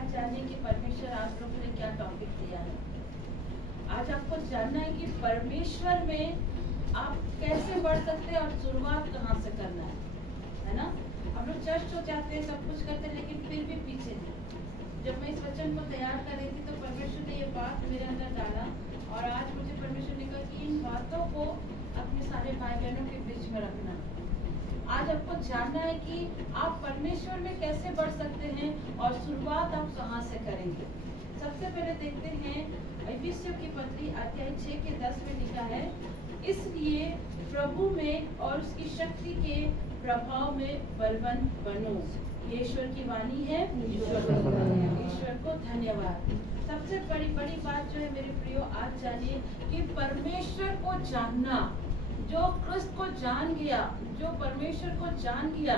आज जानिए कि परमेश्वर आप लोगों ने क्या टॉपिक दिया है। आज आपको जानना है कि परमेश्वर में आप कैसे बढ़ सकते हैं और शुरुआत कहाँ से करना है ना। हम लोग चर्च हो जाते हैं, सब कुछ करते हैं, लेकिन फिर भी पीछे नहीं। जब मैं इस वचन को तैयार कर रही थी तो परमेश्वर ने ये बात मेरे अंदर डाला और आज मुझे परमेश्वर ने कहा कि इन बातों को अपने सारे भाई बहनों के बीच में रखना। आज आपको जानना है कि आप परमेश्वर में कैसे बढ़ सकते हैं और शुरुआत आप कहाँ से करेंगे। सबसे पहले देखते हैं इफिसियों की पत्री अध्याय 6 के 10 में लिखा है, इसलिए प्रभु में और उसकी शक्ति के प्रभाव में बलवान बनो। ये ईश्वर की वाणी है। ईश्वर को धन्यवाद। सबसे बड़ी बात जो है मेरे प्रियो, आज जानिए कि परमेश्वर को जानना, जो क्रिस्त को जान गया, जो परमेश्वर को जान गया,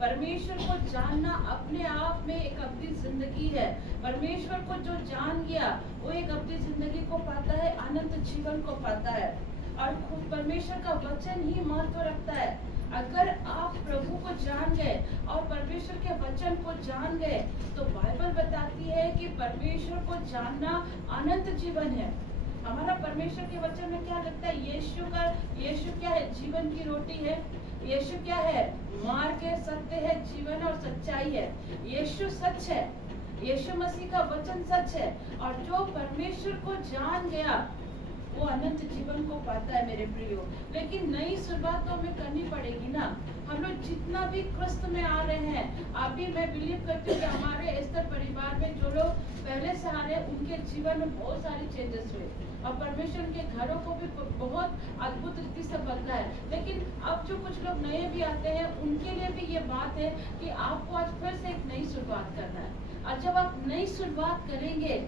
परमेश्वर को जानना अपने आप में एक अब्दी जिंदगी है। परमेश्वर को जो जान गया वो एक अब्दी जिंदगी को पाता है, अनंत जीवन को पाता है। और खुद परमेश्वर का वचन ही महत्व रखता है। अगर आप प्रभु को जान गए और परमेश्वर के वचन को जान गए तो बाइबल बताती है कि परमेश्वर को जानना अनंत जीवन है। हमारा परमेश्वर के वचन में क्या लगता है, यीशु क्या है, जीवन की रोटी है। यीशु क्या है, मार्ग है, सत्य है, जीवन और सच्चाई है। यीशु सच है, यीशु मसीह का वचन सच है। और जो परमेश्वर को जान गया वो अनंत जीवन को पाता है मेरे प्रियो। लेकिन नई शुरुआत तो हमें करनी पड़ेगी ना। हम लोग जितना भी क्रिस्त में आ रहे हैं, अभी मैं बिलीव करती हूँ कि हमारे एस्तर परिवार में जो लोग पहले से आ रहे हैं उनके जीवन में बहुत सारी चेंजेस हुए और परमेश्वर के घरों को भी बहुत अद्भुत रीति से बदला है। लेकिन अब जो कुछ लोग नए भी आते हैं उनके लिए भी ये बात है कि आपको आज फिर से एक नई शुरुआत करना है। और जब आप नई शुरुआत करेंगे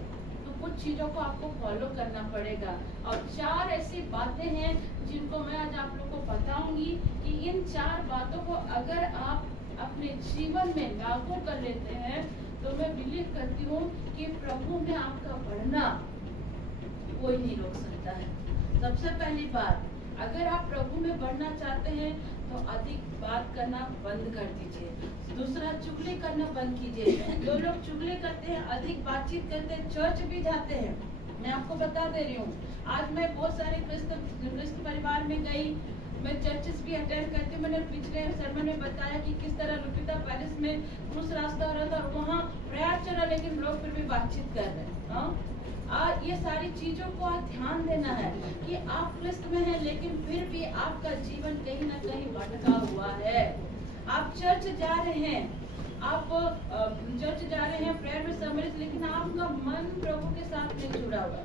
कुछ चीजों को आपको फॉलो करना पड़ेगा। और 4 ऐसी बातें हैं जिनको मैं आज आप लोगों को बताऊंगी कि इन 4 बातों को अगर आप अपने जीवन में लागू कर लेते हैं तो मैं बिलीव करती हूँ कि प्रभु में आपका बढ़ना कोई नहीं रोक सकता है। सबसे पहली बात, अगर आप प्रभु में बढ़ना चाहते हैं तो अधिक बात करना बंद कर दीजिए। दूसरा, चुगली करना बंद कीजिए। जो लोग चुगली करते हैं, अधिक बातचीत करते हैं, चर्च भी जाते हैं, मैं आपको बता दे रही हूँ। आज मैं बहुत सारे क्रिस्त परिवार में गई, मैं चर्चेस भी अटेंड करती हूँ। मैंने पिछले सर्मन में बताया कि किस तरह लुपिता पैलेस में क्रूस रास्ता हो रहा था और वहाँ प्रयास चल रहा, लेकिन लोग फिर भी बातचीत कर रहे हैं। ये सारी चीजों को आप ध्यान देना है कि आप क्रिस्त में हैं, लेकिन फिर भी आपका जीवन कहीं ना कहीं भटका हुआ है। आप चर्च जा रहे हैं, प्रेयर में सम्मिलित, लेकिन आपका मन प्रभु के साथ नहीं जुड़ा हुआ।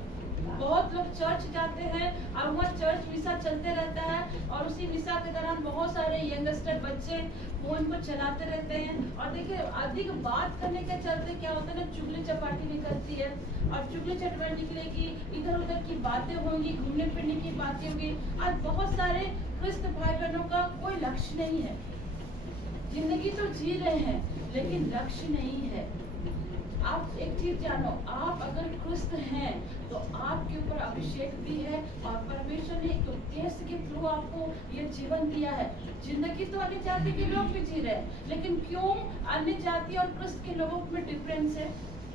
बहुत लोग चर्च जाते हैं और वहाँ चर्च मिसा चलते रहता है और उसी मिसा के दौरान बहुत सारे यंगस्टर बच्चे फोन को चलाते रहते हैं। और देखिए, अधिक बात करने के चलते क्या होता है ना, चुगली चपाटी निकलती है और चुगली चटवाटी निकलेगी, इधर उधर की बातें होंगी, घूमने फिरने की बातें होंगी। आज बहुत सारे क्रिस्त भाई बहनों का कोई लक्ष्य नहीं है। जिंदगी तो जी रहे हैं लेकिन लक्ष्य नहीं है। आप एक चीज जानो, आप अगर क्रिस्त हैं तो आपके ऊपर अभिषेक भी है और परमेश्वर ने एक उद्देश्य के थ्रू आपको ये जीवन दिया है। जिंदगी तो अन्य जाति के लोग भी जी रहे हैं, लेकिन क्यों अन्य जाति और क्रिस्त के लोगों में डिफरेंस है?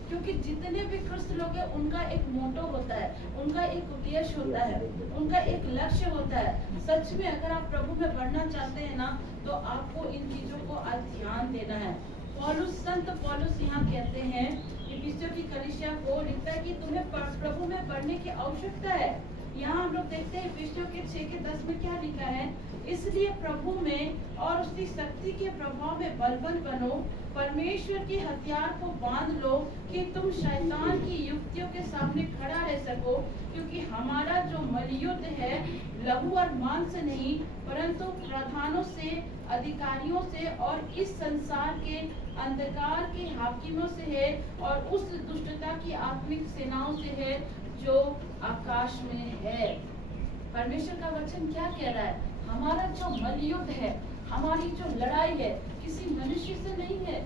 क्योंकि जितने भी क्रिस्त लोग हैं उनका एक मोटो होता है, उनका एक उद्देश्य होता है, उनका एक लक्ष्य होता है। सच में अगर आप प्रभु में बढ़ना चाहते हैं ना तो आपको इन चीजों को आज ध्यान देना है। संत पौलुस यहाँ कहते हैं, इफिसियों की कलीसिया को लिखता है कि तुम्हें प्रभु में बढ़ने की आवश्यकता है। यहाँ हम लोग देखते हैं इफिसियों के 6 के 10 में क्या लिखा है, इसलिए प्रभु में और उसकी शक्ति के प्रभाव में बलवान बनो, परमेश्वर के हथियार को बांध लो कि तुम शैतान की युक्तियों के सामने खड़ा रह सको। क्योंकि हमारा जो मलयुद्ध है लहू और मांस से नहीं, परंतु प्रधानों से, अधिकारियों से और इस संसार के अंधकार के हाकिमों से है और उस दुष्टता की आत्मिक सेनाओं से है जो आकाश में है। परमेश्वर का वचन क्या कह रहा है? हमारा जो मलयुद्ध है, हमारी जो लड़ाई है, किसी मनुष्य से नहीं है।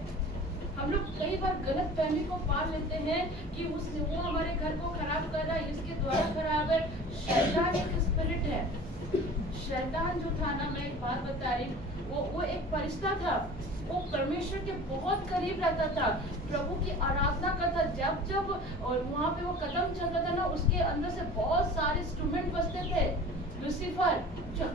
हम लोग कई बार गलत फहमी को पाल लेते हैं कि वो हमारे घर को खराब कर रहा है, इसके द्वारा खराब है। शैतान एक स्पिरिट है। शैतान जो था ना, मैं एक बात बता रही, वो एक फरिश्ता था। वो परमेश्वर परमेश्वर के बहुत करीब रहता था, प्रभु की आराधना करता। जब जब और वहाँ पे वो कदम चलता था ना, उसके अंदर से बहुत सारे इंस्ट्रूमेंट बजते थे। लूसीफर जो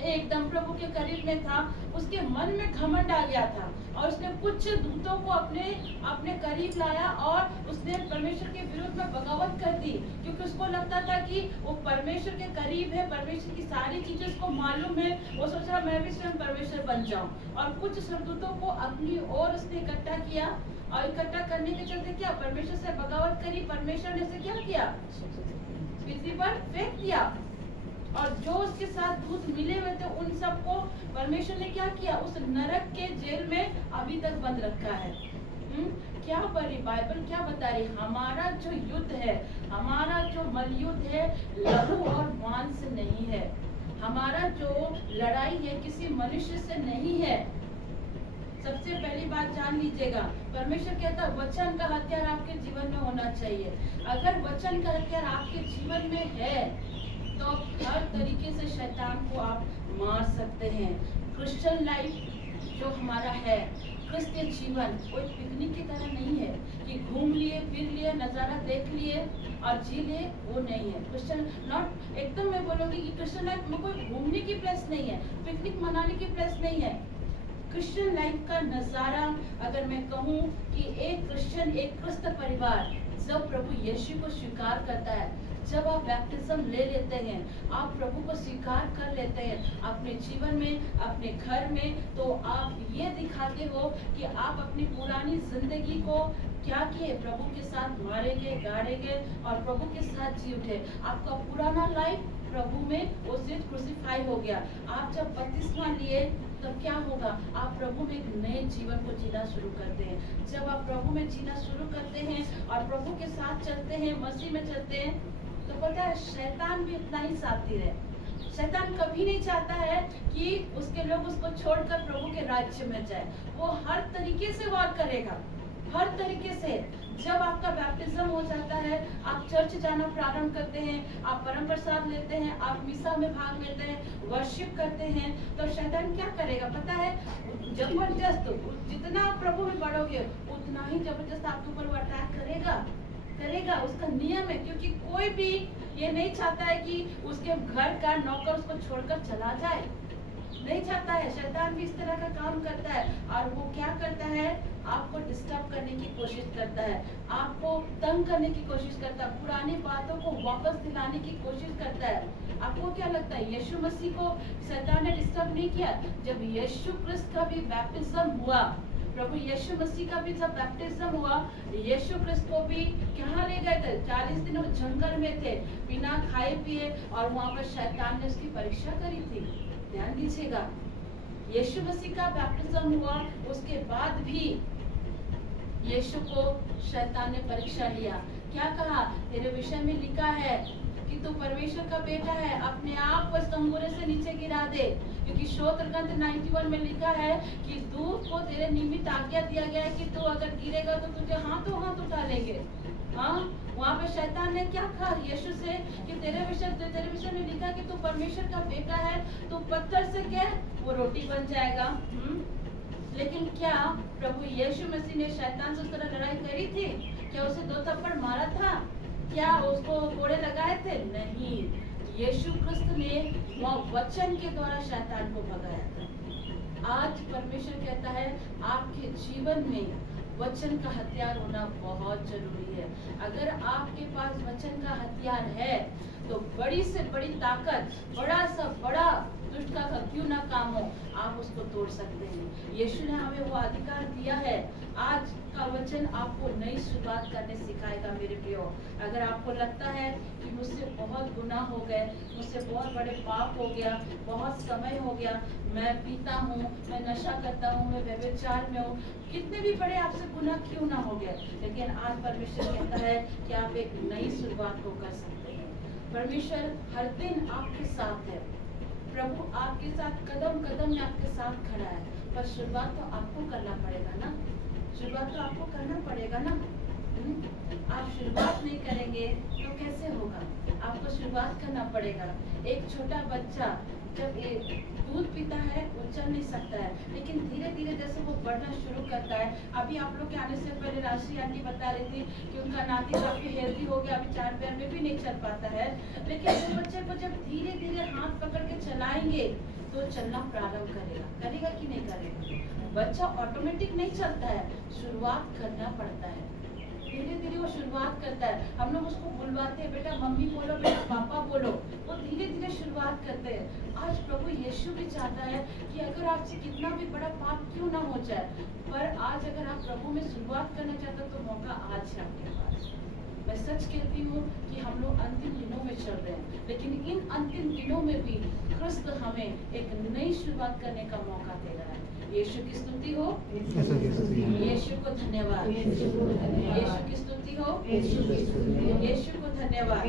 एकदम प्रभु के करीब में था, उसके मन में घमंड आ गया था और उसने कुछ दूतों को अपने करीब लाया और उसने परमेश्वर के विरुद्ध में बगावत कर दी, क्योंकि उसको लगता था कि वो परमेश्वर के करीब है, परमेश्वर की सारी चीजें उसको मालूम है। वो सोच रहा मैं भी स्वयं परमेश्वर बन जाऊं। और कुछ स्वर्गदूतों को अपनी ओर उसने इकट्ठा किया और इकट्ठा करने के चलते क्या परमेश्वर से बगावत करी। परमेश्वर ने उसे क्या किया, पृथ्वी पर फेंक दिया। और जो उसके साथ दूत मिले हुए थे उन सबको परमेश्वर ने क्या किया, उस नरक के जेल में अभी तक बंद रखा है। क्या पढ़ी बाइबल क्या बता रही, हमारा जो युद्ध है, हमारा जो मलयुद्ध है, लहू और मांस से नहीं है। हमारा जो लड़ाई है किसी मनुष्य से नहीं है। सबसे पहली बात जान लीजिएगा, परमेश्वर कहता है वचन का हथियार आपके जीवन में होना चाहिए। अगर वचन का हथियार आपके जीवन में है तो हर तरीके से शैतान को आप मार सकते हैं। क्रिश्चियन लाइफ जो हमारा है, क्रिस्तीय जीवन कोई पिकनिक की तरह नहीं है कि घूम लिए फिर लिए नज़ारा देख लिए और जी लिए, वो नहीं है। क्रिश्चियन नॉट एकदम मैं बोलूँगी कि क्रिश्चियन लाइफ में कोई घूमने की प्लेस नहीं है, पिकनिक मनाने की प्लेस नहीं है। क्रिश्चियन लाइफ का नज़ारा अगर मैं कहूँ कि एक क्रिश्चियन, एक क्रिस्त परिवार जब प्रभु यीशु को स्वीकार करता है, जब आप बैप्टिज्म ले लेते हैं, आप प्रभु को स्वीकार कर लेते हैं अपने जीवन में, अपने घर में, तो आप ये दिखाते हो कि आप अपनी पुरानी जिंदगी को क्या किए, प्रभु के साथ मारेंगे, गाड़ेंगे और प्रभु के साथ जी उठे। आपका पुराना लाइफ प्रभु में उस दिन क्रूसिफाई हो गया। आप जब बपतिस्मा लिए तब क्या होगा, आप प्रभु में एक नए जीवन को जीना शुरू करते हैं। जब आप प्रभु में जीना शुरू करते हैं और प्रभु के साथ चलते हैं, मसीह में चलते हैं, तो पता है शैतान भी उतना ही साथी है। शैतान कभी नहीं चाहता है कि उसके लोग उसको छोड़कर प्रभु के राज्य में जाए। वो हर तरीके से वार करेगा, हर तरीके से। जब आपका बैप्टिज्म हो जाता है, आप चर्च जाना प्रारंभ करते हैं, आप परम प्रसाद लेते हैं, आप मिसा में भाग लेते हैं, वर्शिप करते हैं, तो शैतान क्या करेगा पता है, जबरदस्त जितना आप प्रभु में बढ़ोगे उतना ही जबरदस्त आपके ऊपर वो अटैक करेगा। उसका नियम है, क्योंकि कोई भी ये नहीं चाहता है कि उसके घर का नौकर उसको छोड़कर चला जाए, नहीं चाहता है। शैतान भी इस तरह का काम करता है और वो क्या करता है, आपको डिस्टर्ब करने की कोशिश करता है, आपको तंग करने की कोशिश करता है, पुरानी बातों को वापस दिलाने की कोशिश करता है। आपको क्या लगता है यीशु मसीह को शैतान ने डिस्टर्ब नहीं किया? जब यीशु क्रिस्त का भी बैप्टिज्म हुआ, प्रभु यीशु मसीह का भी जब बैप्टिज्म हुआ, यीशु क्रिस्त को भी कहाँ ले गए थे? 40 दिन वो जंगल में थे, बिना खाए पिए, और वहाँ पर शैतान ने उसकी परीक्षा करी थी। ध्यान दीजिएगा, यीशु मसीह का बैप्टिज्म हुआ, उसके बाद भी यीशु को शैतान ने परीक्षा लिया। क्या कहा? तेरे विषय में लिखा है कि तू परमेश्वर का बेटा है, अपने आप को इस तंबूरे से नीचे गिरा दे, क्योंकि स्तोत्र ग्रंथ 91 में लिखा है कि दूत को तेरे निमित्त आज्ञा दिया गया है कि तू अगर गिरेगा तो तुझे हाथों हाथ उठा लेंगे। हाँ, वहाँ पे शैतान ने क्या कहा यीशु से कि तेरे विषय में लिखा कि तू परमेश्वर का बेटा है, तो पत्थर से क्या वो रोटी बन जाएगा। लेकिन क्या प्रभु यीशु मसीह ने शैतान से उस तरह लड़ाई करी थी? क्या उसे 2 थप्पड़ मारा था? क्या उसको कोड़े लगाए थे? नहीं, यीशु क्रिस्त ने वह वचन के द्वारा शैतान को भगाया था। आज परमेश्वर कहता है आपके जीवन में वचन का हथियार होना बहुत जरूरी है। अगर आपके पास वचन का हथियार है तो बड़ी से बड़ी ताकत, बड़ा सा बड़ा दुष्ट का क्यों ना काम हो, आप उसको तोड़ सकते हैं। यीशु ने हमें वो अधिकार दिया है। आज का वचन आपको नई शुरुआत करने सिखाएगा मेरे प्रियो। अगर आपको लगता है कि मुझसे बहुत गुनाह हो गए, मुझसे बहुत बड़े पाप हो गया, बहुत समय हो गया, मैं पीता हूँ, मैं नशा करता हूँ, मैं व्यभिचार में हूँ, कितने भी बड़े आपसे गुनाह क्यों ना हो गए, लेकिन आज परमेश्वर कहता है कि आप एक नई शुरुआत को कर सकते हैं। परमेश्वर हर दिन आपके साथ है, प्रभु आपके साथ कदम कदम में आपके साथ खड़ा है, पर शुरुआत तो आपको करना पड़ेगा ना, शुरुआत तो आपको करना पड़ेगा ना। आप शुरुआत नहीं करेंगे तो कैसे होगा? आपको शुरुआत करना पड़ेगा। एक छोटा बच्चा जब दूध पीता है वो चल नहीं सकता है, लेकिन धीरे धीरे जैसे वो बढ़ना शुरू करता है। अभी आप लोग के आने से पहले राशि आंटी बता रही थी कि उनका नाती काफी हेल्दी हो गया, अभी 4 पैर में भी नहीं चल पाता है, लेकिन वो बच्चे को जब धीरे धीरे हाथ पकड़ के चलाएंगे तो चलना प्रारंभ करेगा। करेगा कि नहीं करेगा? बच्चा ऑटोमेटिक नहीं चलता है, शुरुआत करना पड़ता है। धीरे धीरे वो शुरुआत करता है। हम लोग उसको बुलवाते हैं, बेटा मम्मी बोलो, बेटा पापा बोलो, वो धीरे धीरे शुरुआत करते हैं। आज प्रभु यीशु भी चाहता है कि अगर आपसे कितना भी बड़ा पाप क्यों ना हो जाए, पर आज अगर आप प्रभु में शुरुआत करना चाहते हो तो मौका आज है आपके पास। मैं सच कहती हूँ कि हम लोग अंतिम दिनों में चल रहे हैं, लेकिन इन अंतिम दिनों में भी ख्रिस्त हमें एक नई शुरुआत करने का मौका दे रहा है। यीशु की स्तुति हो, यीशु को धन्यवाद, यीशु की स्तुति हो, यीशु को धन्यवाद।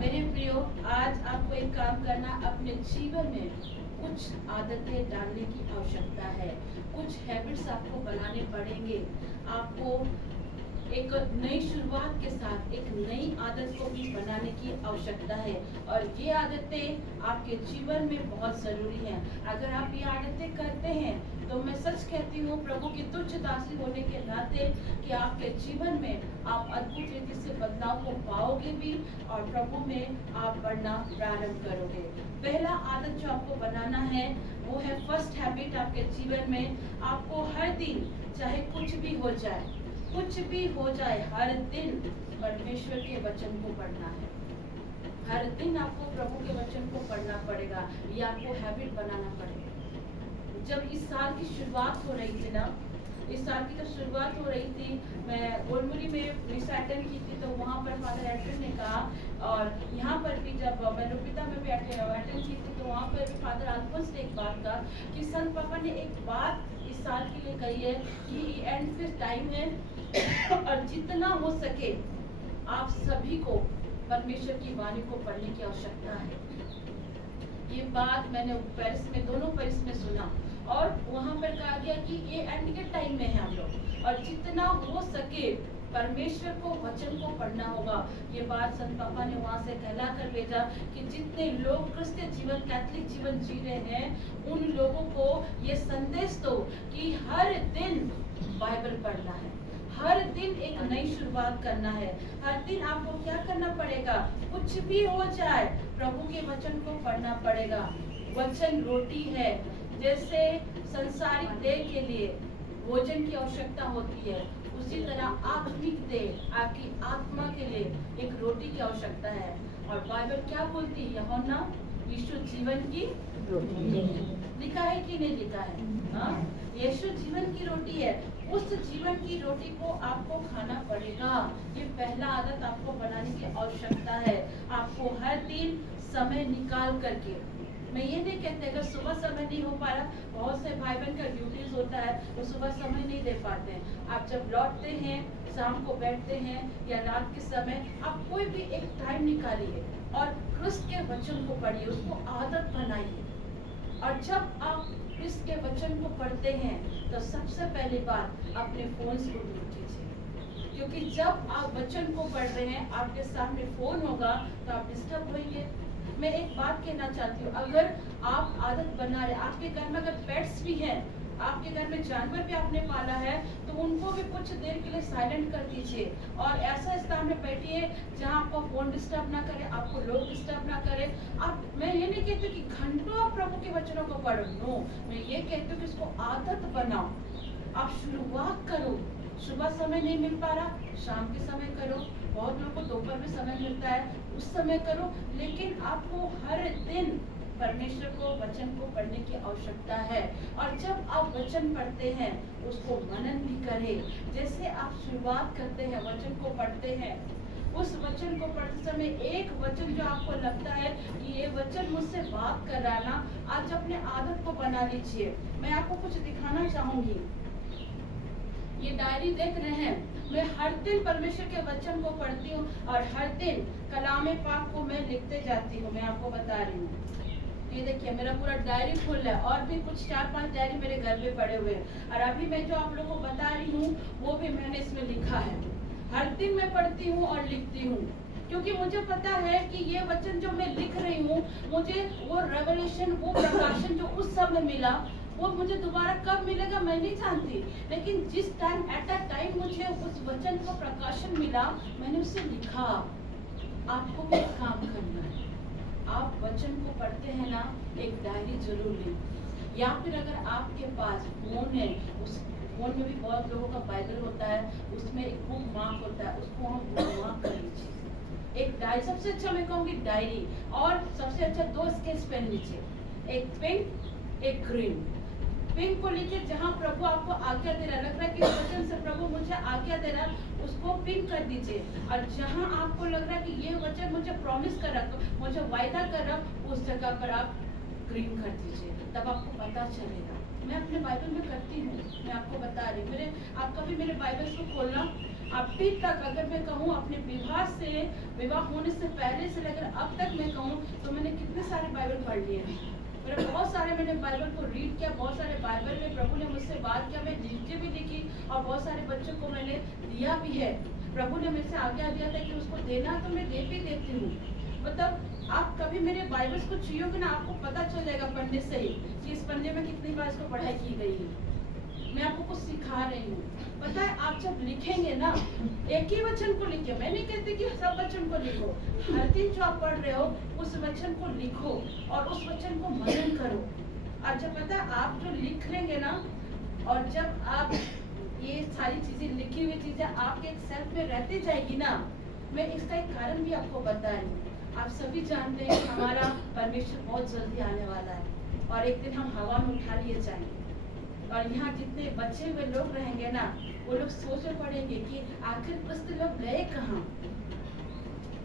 मेरे प्रियो, आज आपको एक काम करना, अपने जीवन में कुछ आदतें डालने की आवश्यकता है, कुछ हैबिट्स आपको बनाने पड़ेंगे। आपको एक नई शुरुआत के साथ एक नई आदत को भी बनाने की आवश्यकता है, और ये आदतें आपके जीवन में बहुत जरूरी हैं। अगर आप ये आदतें करते हैं तो मैं सच कहती हूँ प्रभु की तुच्छ दासी होने के नाते कि आपके जीवन में आप अद्भुत रीति से बदलाव को पाओगे भी, और प्रभु में आप बढ़ना प्रारंभ करोगे। पहला आदत जो आपको बनाना है वो है फर्स्ट हैबिट आपके जीवन में, आपको हर दिन चाहे कुछ भी हो जाए, कुछ भी हो जाए, हर दिन परमेश्वर के वचन को पढ़ना है। हर दिन आपको प्रभु के वचन को पढ़ना पड़ेगा, ये आपको हैबिट बनाना पड़ेगा। जब इस साल की शुरुआत हो रही थी ना, इस साल की जब शुरुआत हो रही थी, मैं गोलमुरी में मिस अटेंड की थी, तो वहाँ पर फादर एड्रिन ने कहा, और यहाँ पर भी जब मैं लुपिता में भी अटेंड की थी, तो वहाँ पर भी फादर अल्फोंस ने एक बात कहा कि संत पापा ने एक बात इस साल के लिए कही है कि एंड से टाइम है, और जितना हो सके आप सभी को परमेश्वर की वाणी को पढ़ने की आवश्यकता है। ये बात मैंने पेरिस में, दोनों पेरिस में सुना, और वहाँ पर कहा गया कि ये एंड के टाइम में है हम लोग, और जितना हो सके परमेश्वर को वचन को पढ़ना होगा। ये बात संत पापा ने वहाँ से कहला कर भेजा कि जितने लोग क्रिस्तीय जीवन, कैथोलिक जीवन जी रहे हैं, उन लोगों को ये संदेश दो कि हर दिन बाइबल पढ़ना है, हर दिन एक नई शुरुआत करना है। हर दिन आपको क्या करना पड़ेगा? कुछ भी हो जाए प्रभु के वचन को पढ़ना पड़ेगा। वचन रोटी है, जैसे संसारिक देह के लिए भोजन की आवश्यकता होती है, उसी तरह आत्मिक देह, आपकी आत्मा के लिए एक रोटी की आवश्यकता है। और बाइबल क्या बोलती है? यूहन्ना यीशु जीवन की लिखा है कि नहीं लिखा है? हाँ, यीशु जीवन की रोटी है। उस जीवन की रोटी को आपको खाना पड़ेगा। ये पहला आदत आपको बनाने की आवश्यकता है। आपको हर दिन समय निकाल करके, मैं ये नहीं कहते अगर सुबह समय नहीं हो पा रहा, बहुत से भाई बहन का ड्यूटीज होता है, वो सुबह समय नहीं दे पाते हैं। आप जब लौटते हैं, शाम को बैठते हैं या रात के समय, आप कोई भी एक टाइम निकालिए और क्रिस्त के वचन को पढ़िए, उसको आदत बनाइए। और जब आप क्रिस्त के वचन को पढ़ते हैं तो सबसे पहली बात अपने फोन्स को दूर कीजिए, क्योंकि जब आप वचन को पढ़ रहे हैं, आपके सामने फोन होगा तो आप डिस्टर्ब होंगे। मैं एक बात कहना चाहती हूँ, अगर आप आदत बना रहे, आपके घर में अगर पेट्स भी हैं, आपके घर में जानवर भी आपने पाला है, तो उनको भी कुछ देर के लिए साइलेंट कर दीजिए और ऐसा स्थान में बैठिए जहाँ आपको फोन डिस्टर्ब ना करे, आपको लोग डिस्टर्ब ना करे। आप, मैं ये नहीं कहती कि घंटों आप प्रभु के वचनों को पढ़ो, नो, मैं ये कहती हूँ कि इसको आदत बनाओ। आप शुरुआत करो, सुबह समय नहीं मिल पा रहा, शाम के समय करो, बहुत लोगों को दोपहर में समय मिलता है, उस समय करो, लेकिन आपको हर दिन परमेश्वर को वचन को पढ़ने की आवश्यकता है। और जब आप वचन पढ़ते हैं उसको मनन भी करें। जैसे आप शुरुआत करते हैं, वचन को पढ़ते हैं, उस वचन को पढ़ते समय एक वचन जो आपको लगता है कि ये वचन मुझसे बात कर रहा है ना, आज अपने आदत को बना लीजिए। मैं आपको कुछ दिखाना चाहूंगी। ये डायरी देख रहे हैं, मैं हर दिन परमेश्वर के वचन को पढ़ती हूँ और हर दिन कलामे पाक को मैं लिखते जाती हूँ। मैं आपको बता रही हूँ, ये देखिए मेरा पूरा डायरी फुल है, और भी कुछ 4-5 डायरी मेरे घर में पड़े हुए हैं। और अभी मैं जो आप लोगों को बता रही हूँ वो भी मैंने इसमें लिखा है। हर दिन मैं पढ़ती हूँ और लिखती हूँ। क्योंकि मुझे पता है कि ये वचन जो मैं लिख रही हूँ, मुझे वो रेवलेशन, वो प्रकाशन जो उस समय मिला, वो मुझे दोबारा कब मिलेगा मैं नहीं जानती, लेकिन जिस टाइम एट अ टाइम मुझे उस वचन का प्रकाशन मिला, मैंने उसे लिखा। आपको भी एक काम करना है, आप वचन को पढ़ते हैं ना, एक डायरी जरूर लें, या फिर अगर आपके पास फोन है, उस फोन में भी बहुत लोगों का बाइबल होता है, उसमें एक बुक मार्क होता है, उसको हम बुक मार्क कर लीजिए। एक डायरी, सबसे अच्छा मैं कहूँगी डायरी, और सबसे अच्छा 2 स्केच पेन लीजिए, एक पिंक एक ग्रीन। पिंक को लीजिए जहाँ प्रभु आपको आज्ञा दे रहा, लग रहा है कि वचन से प्रभु मुझे आज्ञा दे रहा, उसको पिंक कर दीजिए। और जहाँ आपको लग रहा है कि ये वचन मुझे प्रॉमिस कर रहा, मुझे वायदा कर रहा, उस जगह पर आप ग्रीन कर दीजिए, तब आपको पता चलेगा। मैं अपने बाइबल में करती हूँ, मैं आपको बता रही हूँ। आप कभी मेरे बाइबल को खोलना, अभी तक अगर मैं कहूँ अपने विवाह होने से पहले से लेकर अब तक मैं कहूँ तो मैंने कितने सारे बाइबल पढ़ लिए हैं। मेरे बहुत सारे, मैंने बाइबल को रीड किया, बहुत सारे बाइबल में प्रभु ने मुझसे बात किया, मैं नीचे भी लिखी, और बहुत सारे बच्चों को मैंने दिया भी है। प्रभु ने मुझसे आज्ञा दिया था कि उसको देना, तो मैं दे भी देती हूँ। मतलब आप कभी मेरे बाइबल्स को छुइयोगे ना, आपको पता चल जाएगा पढ़ने से ही कि इस पन्ने में कितनी बार इसको पढ़ाई की गई है। मैं आपको कुछ सिखा रही हूँ। पता है, आप जब लिखेंगे ना, एक ही वचन को लिखिए, मैं नहीं कहती कि सब वचन को लिखो, हर दिन जो आप पढ़ रहे हो उस वचन को लिखो और उस वचन को मनन करो। और जब पता है आप जो लिख लेंगे ना, और जब आप ये सारी चीजें, लिखी हुई चीजें आपके सेल्फ में रहती जाएगी ना, मैं इसका एक कारण भी आपको बता रही हूँ। आप सभी जानते हैं कि हमारा परमेश्वर बहुत जल्दी आने वाला है, और एक दिन हम हवा में उठा लिए जाएंगे, और यहाँ जितने बचे हुए लोग रहेंगे ना, वो लोग सोच पड़ेंगे कि आखिर क्रिस्त लोग गए कहाँ।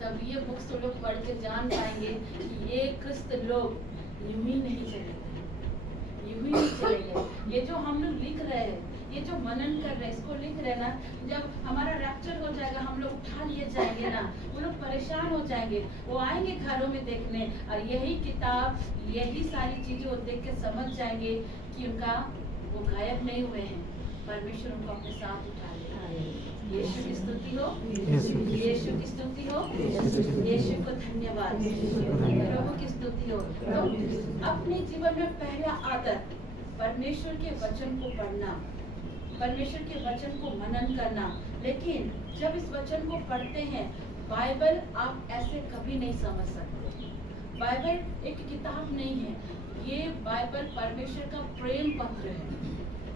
तब ये बुक्स तो लोग पढ़ के जान पाएंगे कि ये क्रिस्त लोग यूं ही नहीं चले गए, यूं ही नहीं चले गए। ये जो हम लोग लिख रहे हैं, ये जो मनन कर रहे हैं, इसको लिख रहे हैं ना, जब हमारा रैप्चर हो जाएगा, हम लोग उठा लिए जाएंगे ना, वो लोग परेशान हो जाएंगे, वो आएंगे घरों में देखने, और यही किताब, यही सारी चीजें वो देख के समझ जाएंगे कि उनका वो गायब नहीं हुए हैं, परमेश्वर उनको अपने साथ उठा ले। यीशु की स्तुति हो, यीशु की स्तुति हो, यीशु को धन्यवाद, प्रभु की स्तुति हो। तो अपने जीवन में पहला आदत, परमेश्वर के वचन को पढ़ना, परमेश्वर के वचन को मनन करना। लेकिन जब इस वचन को पढ़ते हैं, बाइबल आप ऐसे कभी नहीं समझ सकते। बाइबल एक किताब नहीं है, ये बाइबल परमेश्वर का प्रेम पत्र है,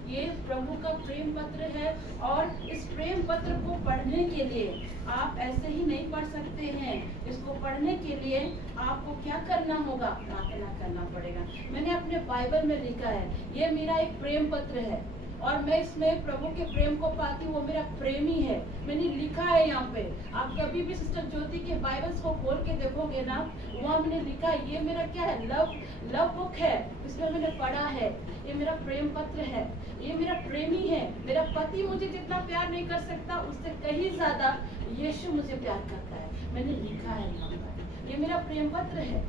ये प्रभु का प्रेम पत्र है। और इस प्रेम पत्र को पढ़ने के लिए आप ऐसे ही नहीं पढ़ सकते हैं। इसको पढ़ने के लिए आपको क्या करना होगा? प्रार्थना करना पड़ेगा। मैंने अपने बाइबल में लिखा है, ये मेरा एक प्रेम पत्र है, और मैं इसमें प्रभु के प्रेम को पाती हूँ, वो मेरा प्रेमी है। मैंने लिखा है यहाँ पे, आप कभी भी सिस्टर ज्योति के बाइबल्स को खोल के देखोगे ना, वहाँ मैंने लिखा है, ये मेरा क्या है, लव बुक है, इसमें मैंने पढ़ा है, ये मेरा प्रेम पत्र है, ये मेरा प्रेमी है। मेरा पति मुझे जितना प्यार नहीं कर सकता, उससे कहीं ज्यादा यीशु मुझे प्यार करता है। मैंने लिखा है यहाँ पर, ये मेरा प्रेम पत्र है।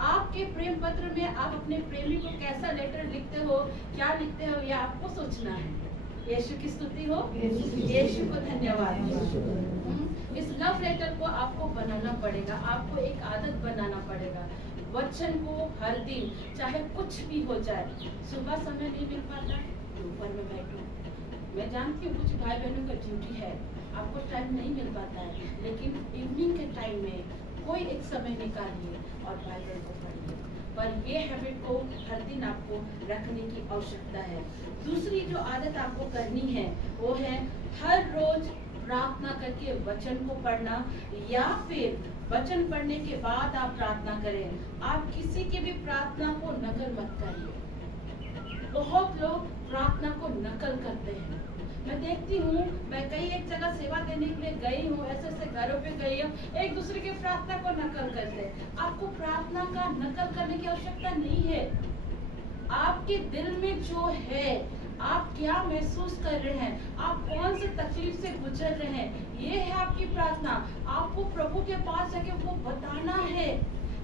आपके प्रेम पत्र में आप अपने प्रेमी को कैसा लेटर लिखते हो, क्या लिखते हो, ये आपको सोचना है। यीशु की स्तुति हो, यीशु को धन्यवाद। इस लव लेटर को आपको बनाना पड़ेगा, आपको एक आदत बनाना पड़ेगा। वचन को हर दिन, चाहे कुछ भी हो जाए, सुबह समय नहीं मिल पाता, दोपहर में बैठो। मैं जानती हूँ कुछ भाई बहनों का ड्यूटी है, आपको टाइम नहीं मिल पाता है, लेकिन इवनिंग के टाइम में कोई एक समय निकालिए और बाइबल को पढ़िए। पर ये हैबिट को हर दिन आपको रखने की आवश्यकता है। दूसरी जो आदत आपको करनी है वो है हर रोज प्रार्थना करके वचन को पढ़ना, या फिर वचन पढ़ने के बाद आप प्रार्थना करें। आप किसी की भी प्रार्थना को नकल मत करिए। बहुत लोग प्रार्थना को नकल करते हैं। मैं देखती हूँ, मैं कई एक जगह सेवा देने के लिए गई हूँ, ऐसे ऐसे घरों पे गई हूँ, एक दूसरे की प्रार्थना को नकल करते हैं। आपको प्रार्थना का नकल करने की आवश्यकता नहीं है। आपके दिल में जो है, आप क्या महसूस कर रहे हैं, आप कौन से तकलीफ से गुजर रहे हैं, ये है आपकी प्रार्थना। आपको प्रभु के पास जाके वो बताना है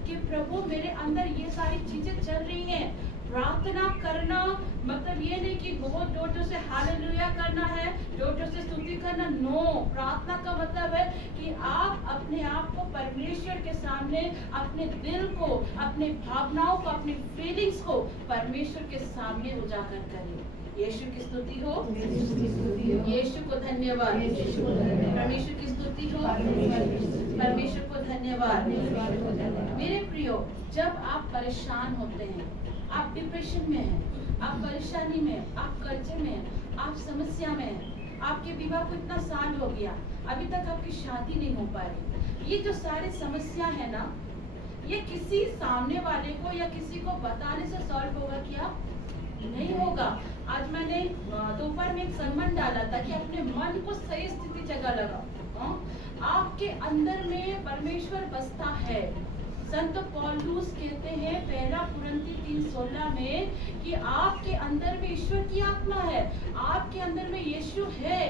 कि प्रभु मेरे अंदर ये सारी चीजें चल रही हैं। प्रार्थना करना मतलब ये नहीं कि बहुत जोर जोर से हालेलुया करना है, जोर जोर से से स्तुति करना? नो। प्रार्थना का मतलब है कि आप अपने आप को परमेश्वर के सामने, अपने दिल को, अपने भावनाओं को, अपनी फीलिंग्स को परमेश्वर के सामने उजागर करें। यीशु की स्तुति हो, यीशु को धन्यवाद, परमेश्वर की स्तुति हो, परमेश्वर को धन्यवाद। मेरे प्रियो, जब आप परेशान होते हैं, आप डिप्रेशन में हैं, आप परेशानी में, आप कर्जे में, आप समस्या में हैं, आपके विवाह को इतना साल हो गया, अभी तक आपकी शादी नहीं हो पा रही, ये जो सारी समस्या है ना, ये किसी सामने वाले को या किसी को बताने से सॉल्व होगा क्या? नहीं होगा। आज मैंने दोपहर में एक सरमन डाला था कि अपने मन को सही स्थिति जगह लगाओ। आपके अंदर में परमेश्वर बसता है। संत पौलुस कहते हैं पहला कुरिन्थी 3:16 में कि आपके अंदर में ईश्वर की आत्मा है, आपके अंदर में यीशु है।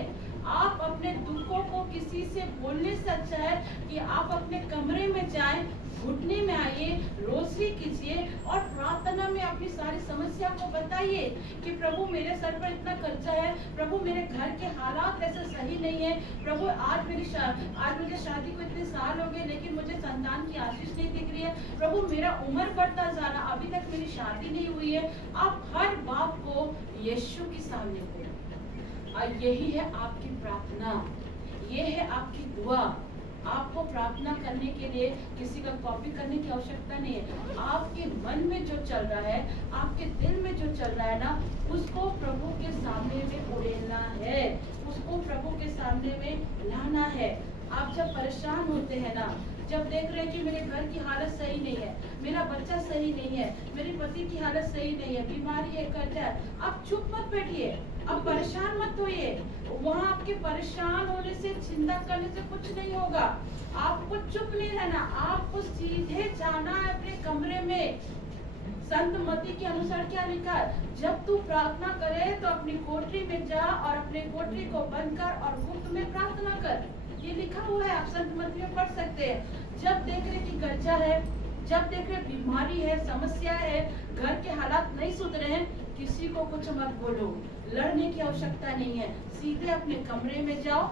आप अपने दुखों को किसी से बोलने से अच्छा है कि आप अपने कमरे में जाएं, घुटने में आइए, रोज़ी कीजिए और प्रार्थना में अपनी सारी समस्या को बताइए कि प्रभु मेरे सर पर इतना कर्जा है, प्रभु मेरे घर के हालात ऐसे सही नहीं है, प्रभु आज मुझे शादी को इतने साल हो गए लेकिन मुझे संतान की आशीष नहीं दिख रही है, प्रभु मेरा उम्र बढ़ता जा रहा, अभी तक मेरी शादी नहीं हुई है। आप हर बात को यीशु के सामने बोलें और यही है आपकी प्रार्थना, ये है आपकी दुआ। आपको प्रार्थना करने के लिए किसी का कॉपी करने की आवश्यकता नहीं है। आपके मन में जो चल रहा है, आपके दिल में जो चल रहा है ना, उसको प्रभु के सामने में उड़ेलना है, उसको प्रभु के सामने में लाना है। आप जब परेशान होते हैं ना, जब देख रहे हैं कि मेरे घर की हालत सही नहीं है, मेरा बच्चा सही नहीं है, मेरे पति की हालत सही नहीं है, बीमारी है, कर्जा है, आप चुप मत बैठिए, आप परेशान मत होइए। वहाँ आपके परेशान होने से, चिंता करने से कुछ नहीं होगा। आपको चुप नहीं रहना, आपको सीधे जाना है अपने कमरे में। संत मती के अनुसार क्या लिखा है? जब तू प्रार्थना करे तो अपनी कोठरी में जा और अपने कोठरी को बंद कर और गुप्त में प्रार्थना कर। ये लिखा हुआ है, आप संत मती में पढ़ सकते हैं। जब देख रहे कि कर्जा है, जब देख रहे बीमारी है, समस्या है, घर के हालात नहीं सुधरे हैं, किसी को कुछ मत बोलो, लड़ने की आवश्यकता नहीं है। सीधे अपने कमरे में जाओ,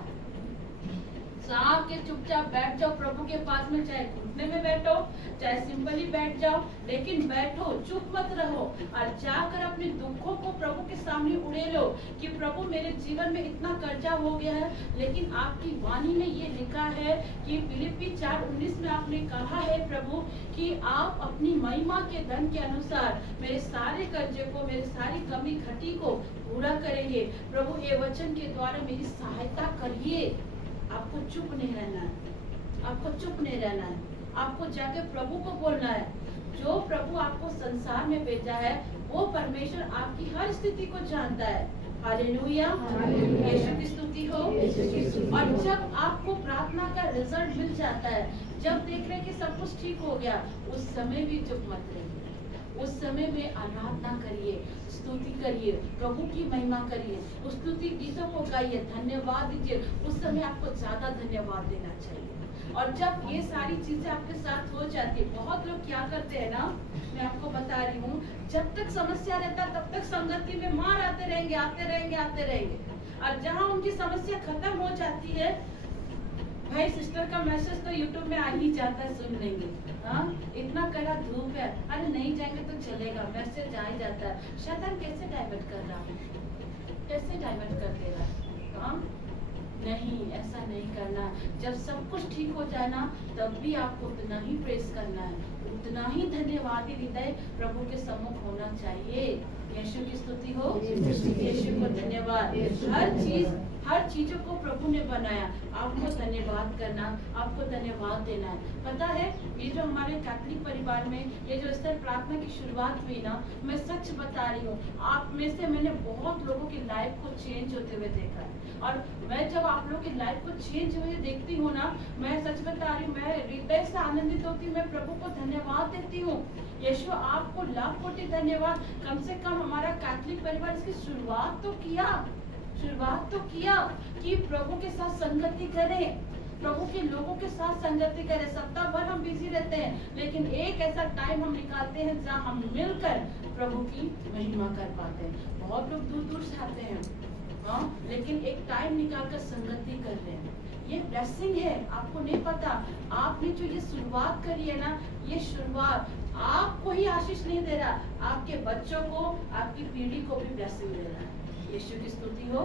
सांप के चुपचाप बैठ जाओ प्रभु के पास में, चाहे घुटने में बैठो, चाहे सिंपली बैठ जाओ, लेकिन बैठो, चुप मत रहो और जाकर अपने दुखों को प्रभु के सामने उड़ेलो कि प्रभु मेरे जीवन में इतना कर्जा हो गया है, लेकिन आपकी वाणी में ये लिखा है कि फिलिप्पी 4:19 में आपने कहा है प्रभु कि आप अपनी महिमा के धन के अनुसार मेरे सारे कर्जे को, मेरी सारी कमी घटी को पूरा करेंगे। प्रभु ये वचन के द्वारा मेरी सहायता करिए। आपको चुप नहीं रहना है, आपको चुप नहीं रहना है, आपको जाके प्रभु को बोलना है। जो प्रभु आपको संसार में भेजा है वो परमेश्वर आपकी हर स्थिति को जानता है। हालेलुया, यीशु की स्तुति हो। और जब आपको प्रार्थना का रिजल्ट मिल जाता है, जब देख रहे कि सब कुछ ठीक हो गया, उस समय भी चुप मत रहिए, उस समय में आराधना करिए, स्तुति करिए, प्रभु की महिमा करिए, उस स्तुति गीतों को गाइए, धन्यवाद दीजिए। उस समय आपको ज्यादा धन्यवाद देना चाहिए। और जब ये सारी चीजें आपके साथ हो जाती है, बहुत लोग क्या करते हैं ना, मैं आपको बता रही हूँ, जब तक समस्या रहता तब तक संगति में मार आते रहेंगे, आते रहेंगे, आते रहेंगे। और जहाँ उनकी समस्या खत्म हो जाती है, भाई सिस्टर का मैसेज तो यूट्यूब में आ ही जाता है, सुन लेंगे। हाँ, इतना कड़ा धूप है, अरे नहीं जाएंगे तो चलेगा, मैसेज आ ही जाता है। शैतान कैसे डाइवर्ट कर रहा है, कैसे डाइवर्ट कर दे रहा है। हाँ, नहीं, ऐसा नहीं करना। जब सब कुछ ठीक हो जाए ना, तब भी आपको उतना ही प्रेस करना है, उतना ही धन्यवादी हृदय प्रभु के सम्मुख होना चाहिए। यीशु की स्तुति हो, यीशु को धन्यवाद। हर चीजों को प्रभु ने बनाया, आपको धन्यवाद करना, आपको धन्यवाद देना है। पता है, ये जो हमारे कैथोलिक परिवार में ये जो स्तर प्रार्थना की शुरुआत हुई ना, मैं सच बता रही हूँ, आप में से मैंने बहुत लोगों की लाइफ को चेंज होते हुए देखा है। और मैं जब आप लोगों की लाइफ को चेंज हुए देखती हूँ ना, मैं सच बता रही हूँ, मैं हृदय से आनंदित होती हूँ, मैं प्रभु को धन्यवाद देती हूँ। यीशु आपको लाख कोटि धन्यवाद। कम से कम हमारा कैथोलिक परिवार इसकी शुरुआत तो किया कि प्रभु के साथ संगति करें, प्रभु के लोगों के साथ संगति करें। सप्ताह भर हम बिजी रहते हैं, लेकिन एक ऐसा टाइम हम निकालते हैं जहाँ हम मिलकर प्रभु की महिमा कर पाते हैं। बहुत लोग दूर दूर से आते हैं, हाँ, लेकिन एक टाइम निकाल कर संगति कर रहे हैं। ये ब्लेसिंग है, आपको नहीं पता। आपने जो ये शुरुआत करी है ना, ये शुरुआत आपको ही आशीष नहीं दे रहा, आपके बच्चों को, आपकी पीढ़ी को भी ब्लेसिंग दे रहा है। यीशु की स्तुति हो,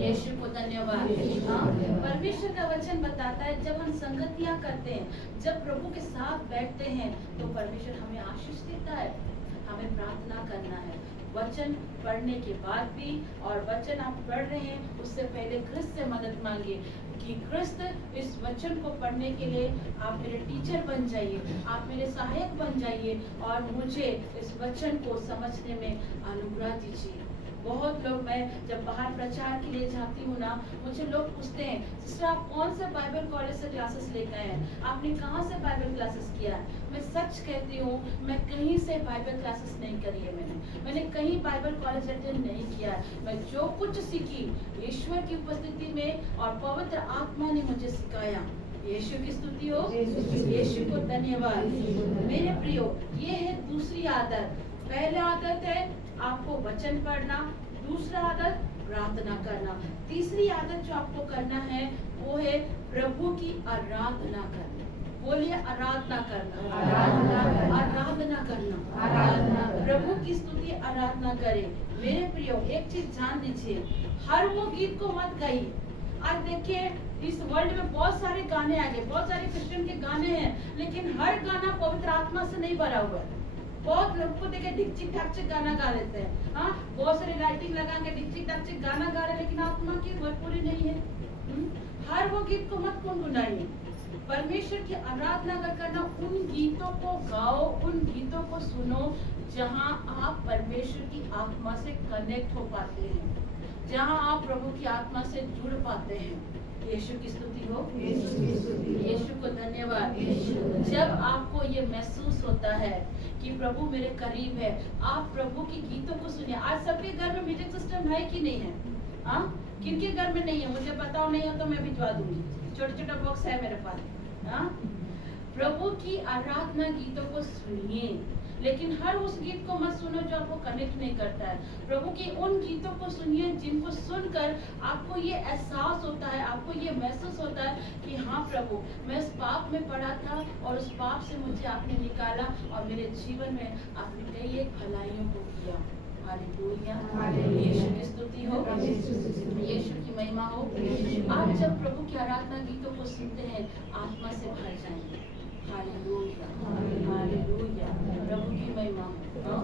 यीशु को धन्यवाद। हाँ, परमेश्वर का वचन बताता है जब हम संगतियां करते हैं, जब प्रभु के साथ बैठते हैं, तो परमेश्वर हमें आशीष देता है। हमें प्रार्थना करना है वचन पढ़ने के बाद भी, और वचन आप पढ़ रहे हैं उससे पहले ख्रिस्त से मदद मांगिए कि ख्रिस्त इस वचन को पढ़ने के लिए आप मेरे टीचर बन जाइए, आप मेरे सहायक बन जाइए, और मुझे इस वचन को समझने में अनुग्रह दीजिए। बहुत लोग, मैं जब बाहर प्रचार के लिए जाती हूँ ना, मुझे लोग पूछते हैं, सिस्टर आप कौन से बाइबल कॉलेज से क्लासेस लेकर आए हैं, आपने कहाँ से बाइबल क्लासेस किया है? मैं सच कहती हूँ, मैं कहीं से बाइबल क्लासेस नहीं करी है। मैंने कहीं बाइबल कॉलेज अटेंड नहीं किया है। मैं जो कुछ सीखी ईश्वर की उपस्थिति में और पवित्र आत्मा ने मुझे सिखाया। यीशु की स्तुति हो, यीशु को धन्यवाद। मेरे प्रियो, ये है दूसरी आदत। पहला आदत है आपको वचन पढ़ना, दूसरा आदत प्रार्थना करना, तीसरी आदत जो आपको करना है वो है प्रभु की आराधना करना। बोलिए आराधना करना, आराधना करना, प्रभु की स्तुति आराधना करें। मेरे प्रियो, एक चीज जान लीजिए, हर वो गीत को मत गाइए। आज देखिए इस वर्ल्ड में बहुत सारे गाने आ गए, बहुत सारे क्रिश्चियन के गाने हैं, लेकिन हर गाना पवित्र आत्मा से नहीं भरा हुआ है। बहुत लोग को देखे डिक्चिक डाक्चिक गाना गा लेते हैं, हाँ, बहुत सारी लाइटिंग लगा के डिक्चिक डाक्चिक गाना गा रहे हैं, लेकिन आत्मा की भरपूरी नहीं है। हर वो गीत को मत गुनगुनाइए। परमेश्वर की आराधना करना, उन गीतों को गाओ, उन गीतों को सुनो जहाँ आप परमेश्वर की आत्मा से कनेक्ट हो पाते हैं, जहाँ आप प्रभु की आत्मा से जुड़ पाते हैं। यीशु की स्तुति हो, यीशु को धन्यवाद। जब आपको ये महसूस होता है कि प्रभु मेरे करीब है, आप प्रभु की गीतों को सुनिए। आज सबके घर में म्यूजिक सिस्टम है कि नहीं है? हाँ, किनके घर में नहीं है मुझे बताओ, नहीं हो तो मैं भिजवा दूंगी, छोटा छोटा बॉक्स है मेरे पास। हाँ, प्रभु की आराधना गीतों को सुनिए, लेकिन हर उस गीत को मत सुनो जो आपको कनेक्ट नहीं करता है। प्रभु की उन गीतों को सुनिए जिनको सुनकर आपको ये एहसास होता है, आपको ये महसूस होता है कि हाँ प्रभु, मैं इस पाप में पड़ा था और उस पाप से मुझे आपने निकाला और मेरे जीवन में आपने कई एक भलाइयों को किया। हालेलुया, यीशु की स्तुति हो, यीशु की महिमा हो। आप जब प्रभु की आराधना गीतों को सुनते हैं, आत्मा से भर जाएंगे। हालेलुया, हालेलुया, प्रभु की महिमा हो।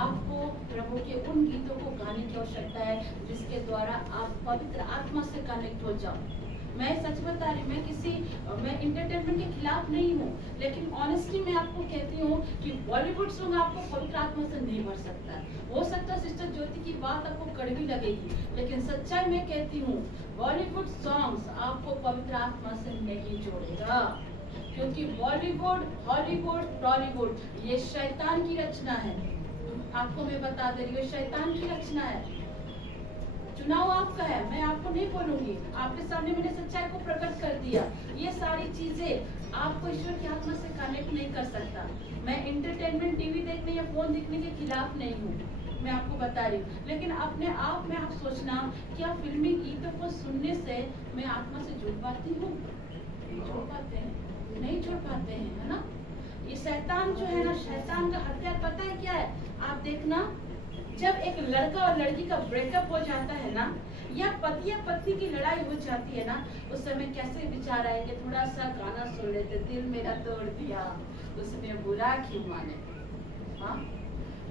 आपको प्रभु के उन गीतों को गाने की आवश्यकता है जिसके द्वारा आप पवित्र आत्मा से कनेक्ट हो जाओ। मैं सच बता रही, मैं इंटरटेनमेंट के खिलाफ नहीं हूँ, लेकिन ऑनेस्टली मैं आपको कहती हूँ कि बॉलीवुड सॉन्ग आपको पवित्र आत्मा से नहीं भर सकता। हो सकता है सिस्टर ज्योति की बात आपको कड़वी लगेगी, लेकिन सच्चाई मैं कहती हूँ बॉलीवुड सॉन्ग्स आपको पवित्र आत्मा से नहीं जोड़ेगा, क्योंकि बॉलीवुड, हॉलीवुड, टॉलीवुड ये शैतान की रचना है। आपको मैं बता दे रही हूँ, शैतान की रचना है। चुनाव आपका है, मैं आपको नहीं बोलूंगी, आपके सामने मैंने सच्चाई को प्रकट कर दिया। ये सारी चीजें आपको ईश्वर की आत्मा से कनेक्ट नहीं कर सकता। मैं इंटरटेनमेंट टीवी देखने या फोन देखने के खिलाफ नहीं हूँ, मैं आपको बता रही हूँ, लेकिन अपने आप में आप सोचना, क्या फिल्मी गीतों को सुनने से मैं आत्मा से जुड़ पाती हूँ? जुड़ पाते हैं? नहीं जुड़ पाते हैं, है ना। ये शैतान जो है ना, शैतान का हथियार पता है क्या है? आप देखना, जब एक लड़का और लड़की का ब्रेकअप हो जाता है ना, या पति या पत्नी की लड़ाई हो जाती है ना, उस समय कैसे विचार आए कि थोड़ा सा गाना सुन लेते, दिल मेरा तोड़ दिया उसने बुरा क्यों माने। हाँ,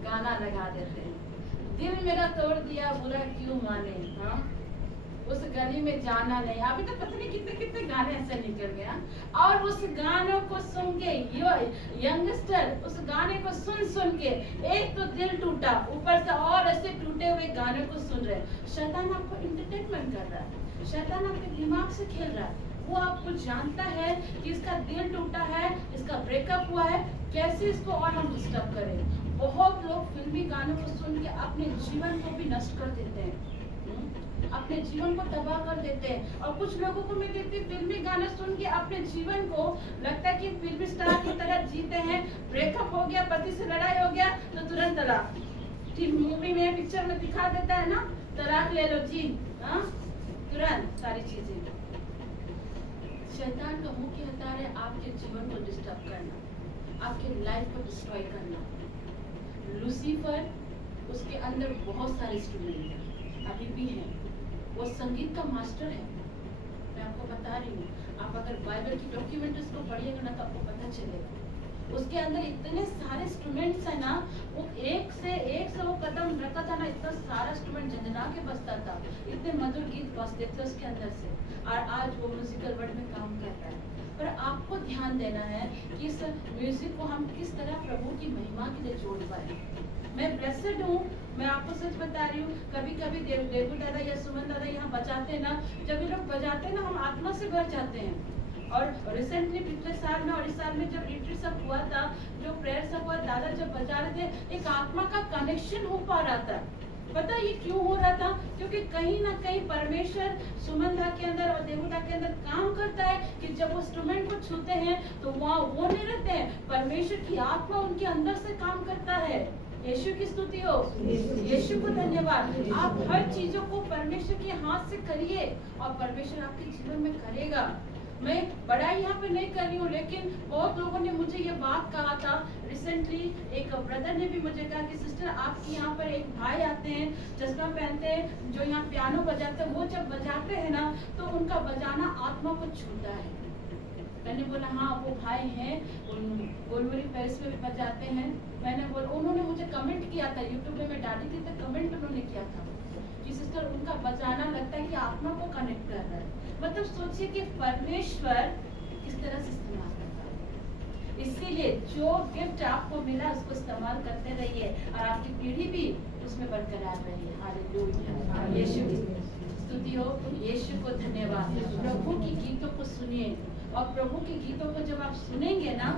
गाना लगा देते हैं, दिल मेरा तोड़ दिया बुरा क्यों माने। हाँ, उस गली में जाना नहीं। अभी तो पता नहीं कितने कितने गाने ऐसे निकल गए। और उस गानों को सुन के यंगस्टर उस गाने को सुन सुन के एक तो दिल टूटा, ऊपर से और ऐसे टूटे हुए गाने को सुन रहे। शैतान आपको एंटरटेनमेंट कर रहा है, शैतान आपके दिमाग से खेल रहा है। वो आपको जानता है कि इसका दिल टूटा है, इसका ब्रेकअप हुआ है, कैसे इसको और हम डिस्टर्ब करें। बहुत लोग फिल्मी गानों को सुन के अपने जीवन को भी नष्ट कर देते हैं, अपने जीवन को तबाह कर देते हैं। और कुछ लोगों को मैं देखती फिल्मी गाने सुन के अपने जीवन को लगता है कि फिल्मी स्टार की तरह जीते हैं। ब्रेकअप हो गया, पति से लड़ाई हो गया तो तुरंत तलाक। मूवी में, पिक्चर में दिखा देता है ना, तलाक ले लो जी, हाँ तुरंत सारी चीजें। शैतान का मुख्य हथियार है आपके जीवन को डिस्टर्ब करना, आपके लाइफ को डिस्ट्रॉय करना। लूसीफर, उसके अंदर बहुत सारे इंस्ट्रूमेंट अभी भी हैं, वो संगीत का मास्टर है। मैं आपको बता रही हूँ, आप अगर बाइबल की डॉक्यूमेंट्रीज को पढ़िएगा ना तो आपको पता चलेगा उसके अंदर इतने सारे इंस्ट्रूमेंट्स है ना, वो एक से वो कदम रखा था ना, इतना सारा इंस्ट्रूमेंट झंझना के बजता था, इतने मधुर गीत बजते थे उसके अंदर से। और आज वो म्यूजिकल वर्ल्ड में काम कर रहा है। पर आपको ध्यान देना है कि इस म्यूजिक को हम किस तरह प्रभु की महिमा के लिए जोड़ पाए। मैं ब्लेस्ड हूँ, मैं आपको सच बता रही हूँ। कभी कभी देवू दादा या सुमन दादा यहाँ बजाते हैं ना, जब ये लोग बजाते हैं ना, हम आत्मा से भर जाते हैं। और रिसेंटली पिछले साल में और इस साल में जब रिट्रीट सब हुआ था, जो प्रेयर सब हुआ, दादा जब बजा रहे थे, एक आत्मा का कनेक्शन हो पा रहा था। पता ये क्यों हो रहा था? क्योंकि कहीं ना कहीं परमेश्वर सुमनदा के अंदर और देवता के अंदर काम करता है कि जब वो इंस्ट्रूमेंट को छूते हैं तो वहाँ वो नहीं रहते हैं, परमेश्वर की आत्मा उनके अंदर से काम करता है। यीशु की स्तुति हो, यीशु को धन्यवाद। आप हर चीजों को परमेश्वर के हाथ से करिए और परमेश्वर आपके जीवन में करेगा। मैं बड़ाई यहाँ पे नहीं कर रही हूँ, लेकिन बहुत लोगों ने मुझे ये बात कहा था रिसेंटली। एक ब्रदर ने भी मुझे कहा कि सिस्टर आपके यहाँ पर एक भाई आते हैं, चश्मा पहनते हैं, जो यहाँ पियानो बजाते हैं, वो जब बजाते हैं ना तो उनका बजाना आत्मा को छूता है। मैंने बोला हाँ वो भाई हैं, गोलवरी पेरिस में भी बजाते हैं। मैंने बोला, उन्होंने मुझे कमेंट किया था, यूट्यूब में मैं डाली थी तो कमेंट उन्होंने किया था कि सिस्टर उनका बजाना लगता है कि आत्मा को कनेक्ट कर रहा है। मतलब सोचिए कि परमेश्वर किस तरह से इस्तेमाल करता है। इसीलिए जो गिफ्ट आपको मिला उसको इस्तेमाल करते रहिए और आपकी पीढ़ी भी उसमें बरकरार रही। हालेलुया, यीशु की स्तुति हो, यीशु को धन्यवाद। प्रभु की गीतों को सुनिए और प्रभु के गीतों को जब आप सुनेंगे ना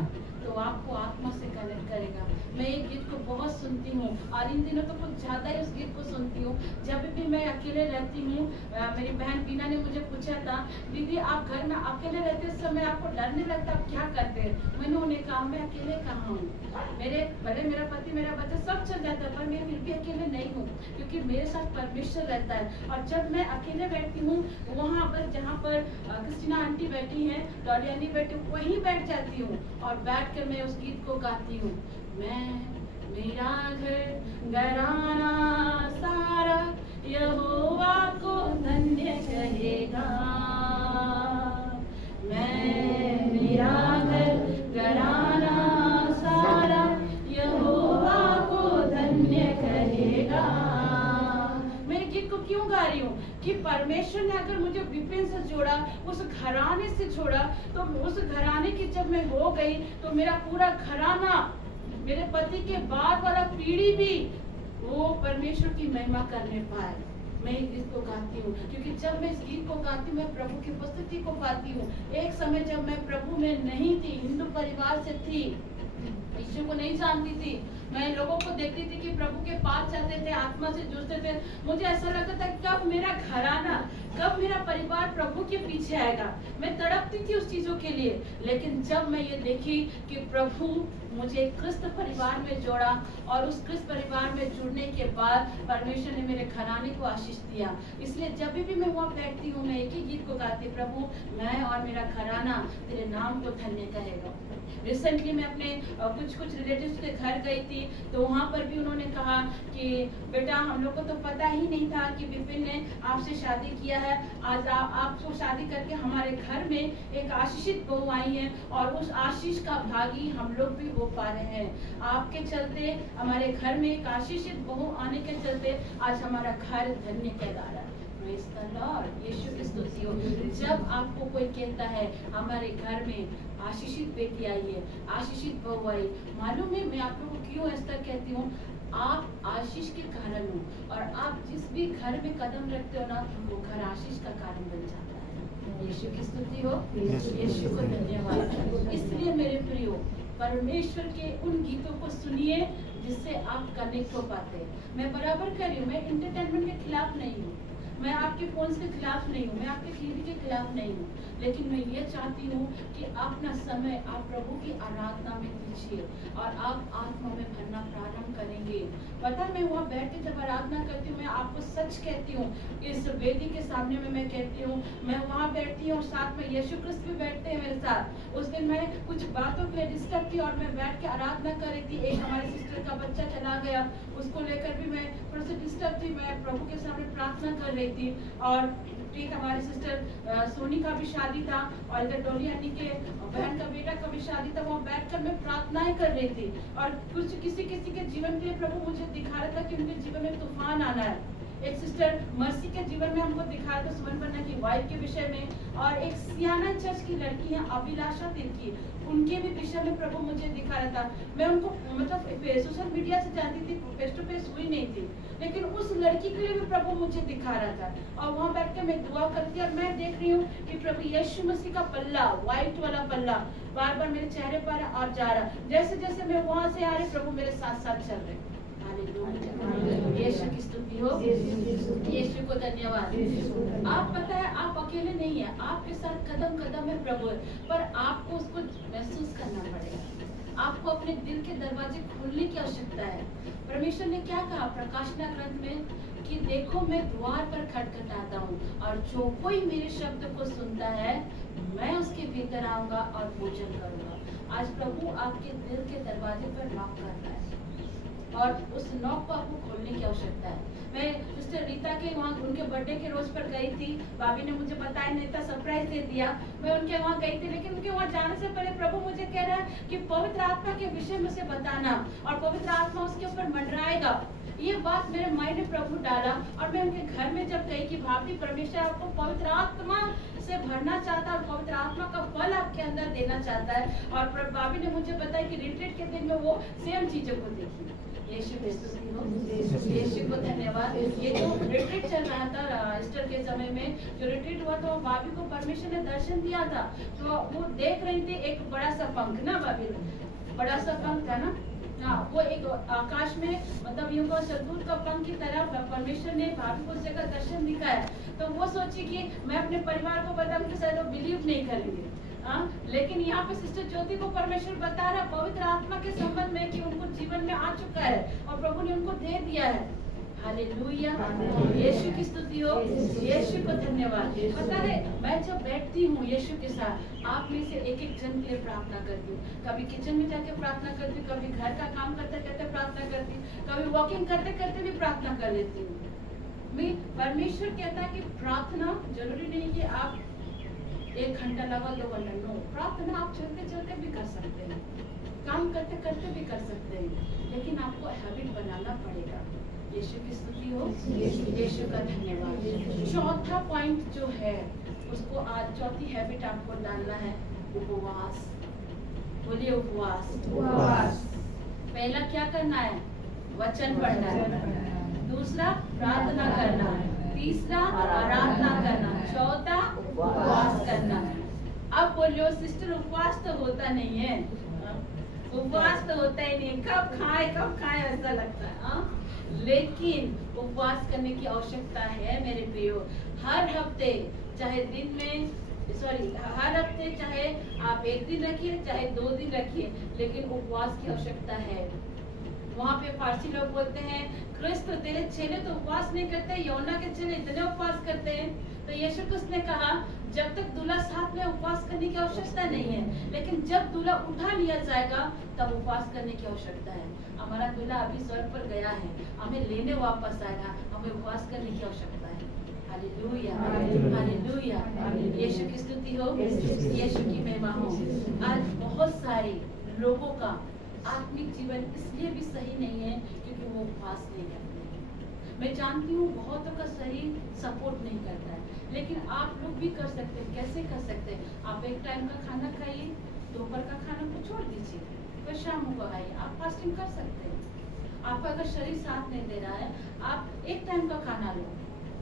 तो आपको आत्मा से कनेक्ट करेगा। मैं ये गीत को बहुत सुनती हूँ और इन दिनों तो कुछ ज़्यादा ही उस गीत को सुनती हूँ। जब भी मैं अकेले रहती हूँ, मेरी बहन बीना ने मुझे पूछा था, दीदी आप घर में अकेले रहते समय आपको डर नहीं लगता, आप क्या करते हैं? मैंने उन्हें कहा मैं अकेले कहाँ हूँ, मेरे भले मेरा पति मेरा बच्चा सब चल जाता है, पर मैं फिर भी अकेले नहीं हूँ क्योंकि मेरे साथ परमेश्वर रहता है। और जब मैं अकेले बैठती हूँ वहाँ पर जहाँ पर क्रिस्टीना आंटी बैठी हैं, डॉली आंटी बैठी, वहीं बैठ जाती हूँ और बैठ कर मैं उस गीत को गाती हूँ। मैं मेरा घर घराना सारा यहोवा को धन्य कहेगा। मैं मेरा घर घराना सारा यहोवा को धन्य कहेगा। मैं गीत को क्यों गा रही हूँ कि परमेश्वर ने अगर मुझे विपिन से जोड़ा, उस घराने से छोड़ा, तो उस घराने की जब मैं हो गई तो मेरा पूरा घराना, मेरे पति के बाद वाला पीढ़ी भी वो परमेश्वर की महिमा करने पाए। मैं इस गीत को गाती हूँ क्योंकि जब मैं इस गीत को गाती हूँ मैं प्रभु की उपस्थिति को पाती हूँ। एक समय जब मैं प्रभु में नहीं थी, हिंदू परिवार से थी, यीशु को नहीं जानती थी, मैं लोगों को देखती थी कि प्रभु के पास जाते थे, आत्मा से जुड़ते थे, मुझे ऐसा लगता था कब मेरा घराना, कब मेरा परिवार प्रभु के पीछे आएगा। मैं तड़पती थी उस चीजों के लिए। लेकिन जब मैं ये देखी कि प्रभु मुझे क्रिस्त परिवार में जोड़ा और उस क्रिस्त परिवार में जुड़ने के बाद परमेश्वर ने मेरे घराने को आशीष दिया। इसलिए जब भी मैं वहाँ बैठती हूँ मैं एक ही गीत को गाती, प्रभु मैं और मेरा घराना तेरे नाम को धन्य कहेगा। रिसेंटली मैं अपने कुछ रिलेटिव्स के घर गई थी तो वहाँ पर भी उन्होंने कहा कि बेटा हम लोग को तो पता ही नहीं था कि विपिन ने आपसे शादी किया है, आज आपको शादी करके हमारे घर में एक आशीषित बहू आई है और उस आशीष का भागी हम लोग भी हो पा रहे हैं। आपके चलते हमारे घर में एक आशीषित बहू आने के चलते आज हमारा घर धन्य कहलाता है। Praise the Lord, यीशु की स्तुति हो। जब आपको कोई कहता है हमारे घर में आशीषित बेटी आई है, आशीषित बहू आई, मालूम है मैं आप लोगों को क्यों ऐसा कहती हूँ? आप आशीष के कारण हो और आप जिस भी घर में कदम रखते हो ना वो घर आशीष का कारण बन जाता है। यीशु की स्तुति हो, यीशु को धन्यवाद। इसलिए मेरे प्रियो परमेश्वर के उन गीतों को सुनिए जिससे आप कनेक्ट हो पाते हैं। मैं बराबर कर रही हूँ, मैं इंटरटेनमेंट के खिलाफ नहीं हूँ, मैं आपके आपके फोन के खिलाफ नहीं हूँ, मैं आपके टीवी के खिलाफ नहीं हूँ, लेकिन मैं ये चाहती हूँ कि अपना समय आप प्रभु की आराधना में दीजिए और आप आत्मा में भरना प्रारंभ करेंगे। पता है, मैं वहाँ बैठ के जब आराधना करती हूँ, मैं आपको सच कहती हूँ, इस वेदी के सामने में मैं कहती हूँ, मैं वहाँ बैठती हूँ और साथ में यीशु क्रिस्त भी बैठते हैं मेरे साथ। उस दिन मैं कुछ बातों के लिए डिस्टर्ब थी और मैं बैठ के आराधना कर रही थी। एक हमारे सिस्टर का बच्चा चला गया, उसको लेकर भी मैं थोड़ा सा डिस्टर्ब थी। मैं प्रभु के सामने प्रार्थना कर रही थी और ठीक हमारी सिस्टर सोनी का भी शादी था और इधर डोली अन्नी के बहन का बेटा का भी शादी था। वहाँ बैठकर मैं प्रार्थनाएं कर रही थी और कुछ किसी के जीवन के लिए प्रभु मुझे दिखा रहा था कि उनके जीवन में तूफान आना है। एक सिस्टर मर्सी के जीवन में हमको दिखाया था सुमन पन्ना की वाइफ के विषय में, और एक सियाना चर्च की लड़की है अभिलाषा तिर्की, उनके भी विषय में प्रभु मुझे दिखा रहा था। मैं उनको मतलब सोशल मीडिया से जानती थी, फेस टू फेस हुई नहीं थी, लेकिन उस लड़की के लिए भी प्रभु मुझे दिखा रहा था। और वहाँ बैठ के मैं दुआ करती और मैं देख रही हूँ कि प्रभु यीशु मसीह का पल्ला, व्हाइट वाला पल्ला बार बार मेरे चेहरे पर और जा रहा। जैसे जैसे मैं वहाँ से आ रही, प्रभु मेरे साथ साथ चल रहे। यीशु की स्तुति हो, यीशु को धन्यवाद। आप पता है, आप अकेले नहीं है, आपके साथ कदम कदम में प्रभु है, पर आपको उसको महसूस करना पड़ेगा। आपको अपने दिल के दरवाजे खोलने की आवश्यकता है। परमेश्वर ने क्या कहा प्रकाशना ग्रंथ में कि देखो मैं द्वार पर खटखटाता हूँ और जो कोई मेरे शब्द को सुनता है मैं उसके भीतर आऊंगा और भोजन करूंगा। आज प्रभु आपके दिल के दरवाजे पर नॉक करता है और उस नॉक को आपको खोलने की आवश्यकता है। मैं सिस्टर रीता के वहाँ उनके बर्थडे के रोज पर गई थी, भाभी ने मुझे बताया नहीं था, सरप्राइज दे दिया। मैं उनके वहाँ गई थी, लेकिन उनके वहाँ जाने से पहले प्रभु मुझे कह रहा है कि पवित्र आत्मा के विषय में से बताना और पवित्र आत्मा उसके ऊपर मंडराएगा। ये बात मेरे माइंड में प्रभु डाला और मैं उनके घर में जब गई कि भाभी परमेश्वर आपको पवित्र आत्मा से भरना चाहता है और पवित्र आत्मा का फल आपके अंदर देना चाहता है। और भाभी ने मुझे बताया कि रिट्रीट के दिन में वो सेम चीजों को देखी। यीशु की स्तुति हो, यीशु को धन्यवाद। ये जो रिट्रीट चल रहा था ईस्टर के समय में, जो रिट्रीट हुआ था, भाभी को परमेश्वर ने दर्शन दिया था। तो वो देख रही थी एक बड़ा सा पंख ना, भाभी बड़ा सा पंख था ना, हाँ, वो एक आकाश में मतलब यूं को सरदूत का पंख की तरह परमेश्वर ने भाभी को उस जगह दर्शन दिखाया। तो वो सोची कि मैं अपने परिवार को बताऊं कि शायद वो बिलीव नहीं करेंगे। लेकिन यहाँ पे सिस्टर ज्योति को परमेश्वर बता रहा पवित्र आत्मा के संबंध में कि उनको जीवन में आ चुका है और प्रभु ने उनको दे दिया है। हालेलुया, यीशु की स्तुति हो, यीशु को धन्यवाद। पता है, मैं जब बैठती हूँ यीशु के साथ, आप में से एक एक जन के लिए प्रार्थना करती हूँ। कभी किचन में जाके प्रार्थना करती हूँ, कभी घर का काम करते करते प्रार्थना करती हूँ, कभी वॉकिंग करते करते भी प्रार्थना कर लेती हूँ। मैं परमेश्वर कहता है कि प्रार्थना जरूरी नहीं कि आप 1 घंटा लगा 2 घंटा, नो, प्रार्थना आप चलते चलते भी कर सकते हैं, काम करते करते भी कर सकते हैं, लेकिन आपको हैबिट बनाना पड़ेगा। यीशु की स्तुति हो, यीशु का धन्यवाद। चौथा पॉइंट जो है उसको आज चौथी हैबिट आपको डालना है उपवास। बोलिए उपवास। पहला क्या करना है? वचन पढ़ना है। दूसरा प्रार्थना करना है। तीसरा आराधना करना। चौथा उपवास करना है। अब बोलियो सिस्टर उपवास तो होता नहीं है, उपवास तो होता ही नहीं, कब खाए ऐसा लगता है। लेकिन उपवास करने की आवश्यकता है मेरे प्रियो। हर हफ्ते चाहे दिन में हर हफ्ते चाहे आप 1 दिन रखिए चाहे 2 दिन रखिए, लेकिन उपवास की आवश्यकता है। वहाँ पे फारसी लोग बोलते हैं क्रिस्त तेरे चेले तो उपवास नहीं करते, यौना के चेले इतने उपवास करते हैं। तो यीशु क्रिस्त ने कहा जब तक दूल्हा साथ में उपवास करने की आवश्यकता नहीं है, लेकिन जब दूल्हा उठा लिया जाएगा तब उपवास करने की आवश्यकता है। हमारा दूल्हा अभी स्वर्ग पर गया है, हमें लेने वापस आएगा, हमें उपवास करने की आवश्यकता है। हालेलुया, हालेलुया, यीशु की स्तुति हो, यीशु की महिमा हो। आज बहुत सारे लोगों का आत्मिक जीवन इसलिए भी सही नहीं है क्योंकि वो उपवास नहीं करते हैं। मैं जानती हूँ बहुतों का शरीर सपोर्ट नहीं करता है, लेकिन आप लोग भी कर सकते हैं। कैसे कर सकते हैं? आप 1 टाइम का खाना खाइए, दोपहर का खाना को छोड़ दीजिए, फिर शाम को खाइए। आप फास्टिंग कर सकते हैं। आपका अगर शरीर साथ नहीं दे रहा है, आप 1 टाइम का खाना लो,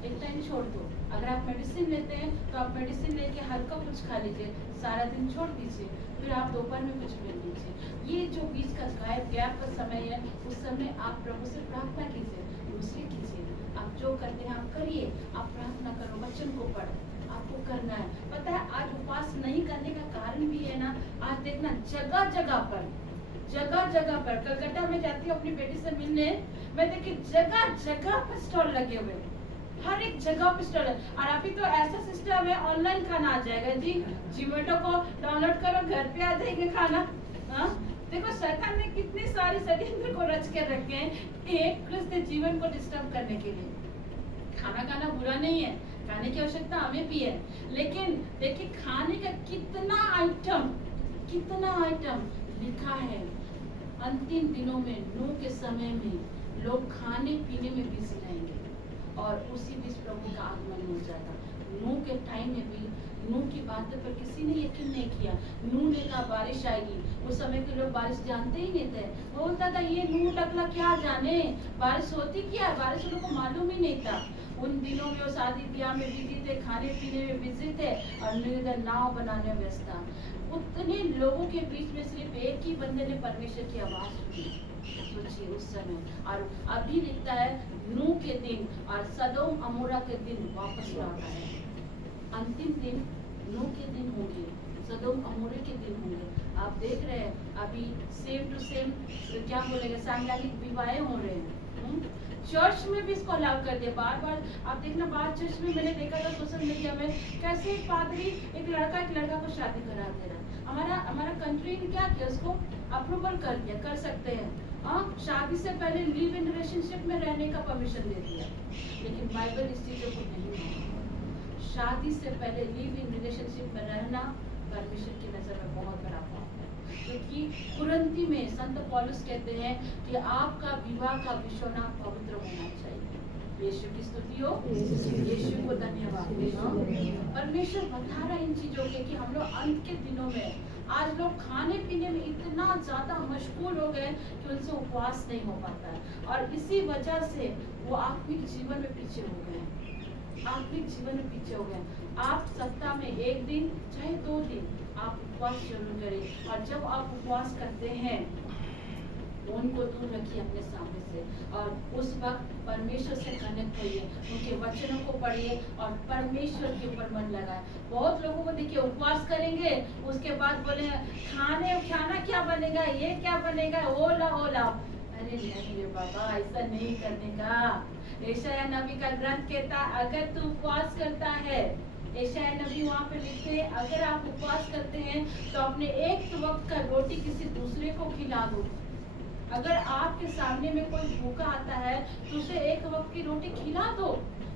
1 टाइम छोड़ दो। अगर आप मेडिसिन लेते हैं तो आप मेडिसिन लेके हल्का कुछ खा लीजिए, सारा दिन छोड़ दीजिए, फिर आप दोपहर में कुछ ले लीजिए। ये जो बीच का गैप का समय है, उस समय आप प्रभु से प्रार्थना कीजिए, दूसरे कीजिए। आप जो करते हैं आप करिए, आप प्रार्थना करो वचन को पढ़, आपको करना है। पता है आज उपवास नहीं करने का कारण भी है ना, आज देखना जगह जगह पर कलकत्ता में जाती हूँ अपनी बेटी से मिलने, मैं देखी जगह जगह पर स्टॉल लगे हुए, हर एक जगह पे स्टॉल है। और अभी तो ऐसा सिस्टम है ऑनलाइन खाना आ जाएगा जी, जोमेटो को डाउनलोड करो, घर पे आ जाएंगे खाना। हाँ देखो शैतान ने कितनी सारी षड्यंत्र को रच के रखे हैं एक क्रिस्तीय जीवन को डिस्टर्ब करने के लिए। खाना बुरा नहीं है, खाने की आवश्यकता हमें भी है, लेकिन देखिए खाने का कितना आइटम लिखा है। अंतिम दिनों में नूह के समय में लोग खाने पीने में बिजी रहेंगे और उसी बीच प्रभु का आगमन हो जाएगा। नूह के टाइम में भी नूह की बातों पर किसी ने यकीन नहीं किया। नूह ने कहा बारिश आएगी, उस समय के लोग बारिश जानते ही नहीं थे। वो बोलता था ये नूह टकला क्या जाने बारिश होती क्या है, बारिश उनको मालूम ही नहीं था। उन दिनों में वो शादी ब्याह में बिजी थे, खाने पीने में बिजी थे और नाव बनाने में व्यस्त था। उतने लोगों के बीच में सिर्फ एक ही बंदे ने परमेश्वर की आवाज सुनी। सोचिए उस समय। और अभी लिखता है नूह के दिन और सदोम अमोरा के दिन वापस लौटा है। अंतिम दिन नूह के दिन होंगे, सदोम अमोरे के दिन होंगे। आप देख रहे हैं अभी सेम टू सेम क्या बोलेंगे सामूहिक विवाहें हो रहे हैं। चर्च में भी इसको अलाउ कर दिया। बार आप देखना बाहर चर्च में मैंने देखा था सोशल मीडिया में कैसे एक पादरी एक लड़का को शादी करा दे रहा। हमारा कंट्री ने क्या किया, उसको अप्रूवल कर दिया, कर सकते हैं। शादी से पहले लिव इन रिलेशनशिप में रहने का परमिशन दे दिया, लेकिन बाइबल इस चीजों को नहीं मानता। शादी से पहले लिव इन रिलेशनशिप में रहना परमेश्वर की नजर में बहुत बड़ा पाप है, क्योंकि कुरिन्थी में संत पौलुस कहते हैं कि आपका विवाह का बिछौना पवित्र होना चाहिए। यीशु की स्तुति हो, यीशु को धन्यवाद। परमेश्वर बता रहा है इन चीजों के कि हम लोग अंत के दिनों में आज लोग खाने पीने में इतना ज्यादा मशगूल हो गए कि उनसे उपवास नहीं हो पाता है, और इसी वजह से वो आत्मिक जीवन में पीछे हो गए। आप सप्ताह में एक दिन चाहे 2 दिन आप उपवास जरूर करें, और जब आप उपवास करते हैं उनको दूर रखिए अपने सामने से, और उस वक्त परमेश्वर से कनेक्ट होइए, उनके वचनों को पढ़िए और परमेश्वर के ऊपर मन लगाए। बहुत लोगों को देखिए उपवास करेंगे, उसके बाद बोले खाना क्या बनेगा, ये क्या बनेगा, ओ लाओ। अरे नहीं बाबा, ऐसा नहीं करने का। यशायाह नबी का ग्रंथ कहता है अगर तू उपवास करता है, यशायाह नबी वहाँ पे लिखते हैं अगर आप उपवास करते हैं तो अपने एक वक्त का रोटी किसी दूसरे को खिला दो। अगर आपके सामने में कोई भूखा आता है तो उसे एक वक्त की रोटी खिला दो।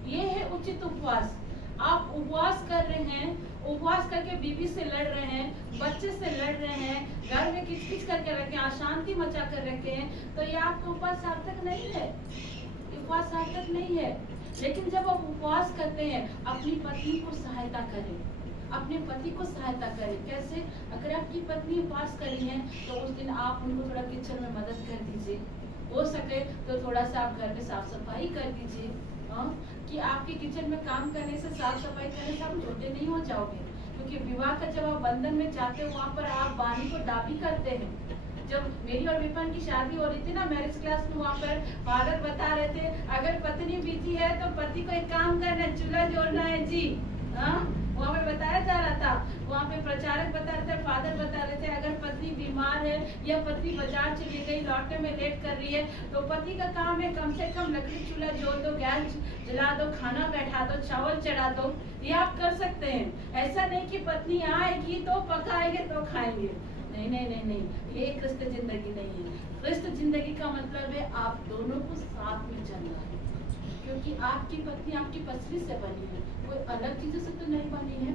ये है उचित उपवास। आप उपवास कर रहे हैं, उपवास करके बीवी से लड़ रहे हैं, बच्चे से लड़ रहे हैं, घर में किचकिच करके रखे हैं, अशांति मचा कर रखे हैं, तो ये आपका उपवास सार्थक नहीं है। उपवास सार्थक नहीं है। लेकिन जब आप उपवास करते हैं अपनी पत्नी को सहायता करें, अपने पति को सहायता करें। कैसे? अगर आपकी पत्नी उपवास करी है तो उस दिन आप उनको थोड़ा किचन में मदद कर दीजिए, हो सके तो थोड़ा सा आप घर में साफ सफाई कर दीजिए। कि आपके किचन में काम करने से, साफ सफाई करने से आप छोटे नहीं हो जाओगे, क्योंकि विवाह का जब आप बंधन में जाते हो वहाँ पर आप बानी को दाबी करते हैं। जब मेरी और विपिन की शादी हो रही थी ना मैरिज क्लास में, वहाँ पर फादर बता रहे थे अगर पत्नी बिजी है तो पति को एक काम करना है, चूल्हा जोड़ना है जी। वहाँ पे बताया जा रहा था, वहाँ पे प्रचारक बता रहे थे, फादर बता रहे थे अगर पत्नी बीमार है या पत्नी बाजार चली गई, लौटने में लेट कर रही है, तो पति का काम है कम से कम लकड़ी चूल्हा जोड़ दो, गैस जला दो, खाना बैठा दो, चावल चढ़ा दो। ये आप कर सकते हैं। ऐसा नहीं कि पत्नी आएगी तो पकाएंगे तो खाएंगे। नहीं, ये क्रिस्त जिंदगी नहीं है। क्रिस्त जिंदगी का मतलब है आप दोनों को साथ में चलना है, क्योंकि आपकी पत्नी आपकी पसली से बनी है, कोई अलग चीजों से तो नहीं बनी है।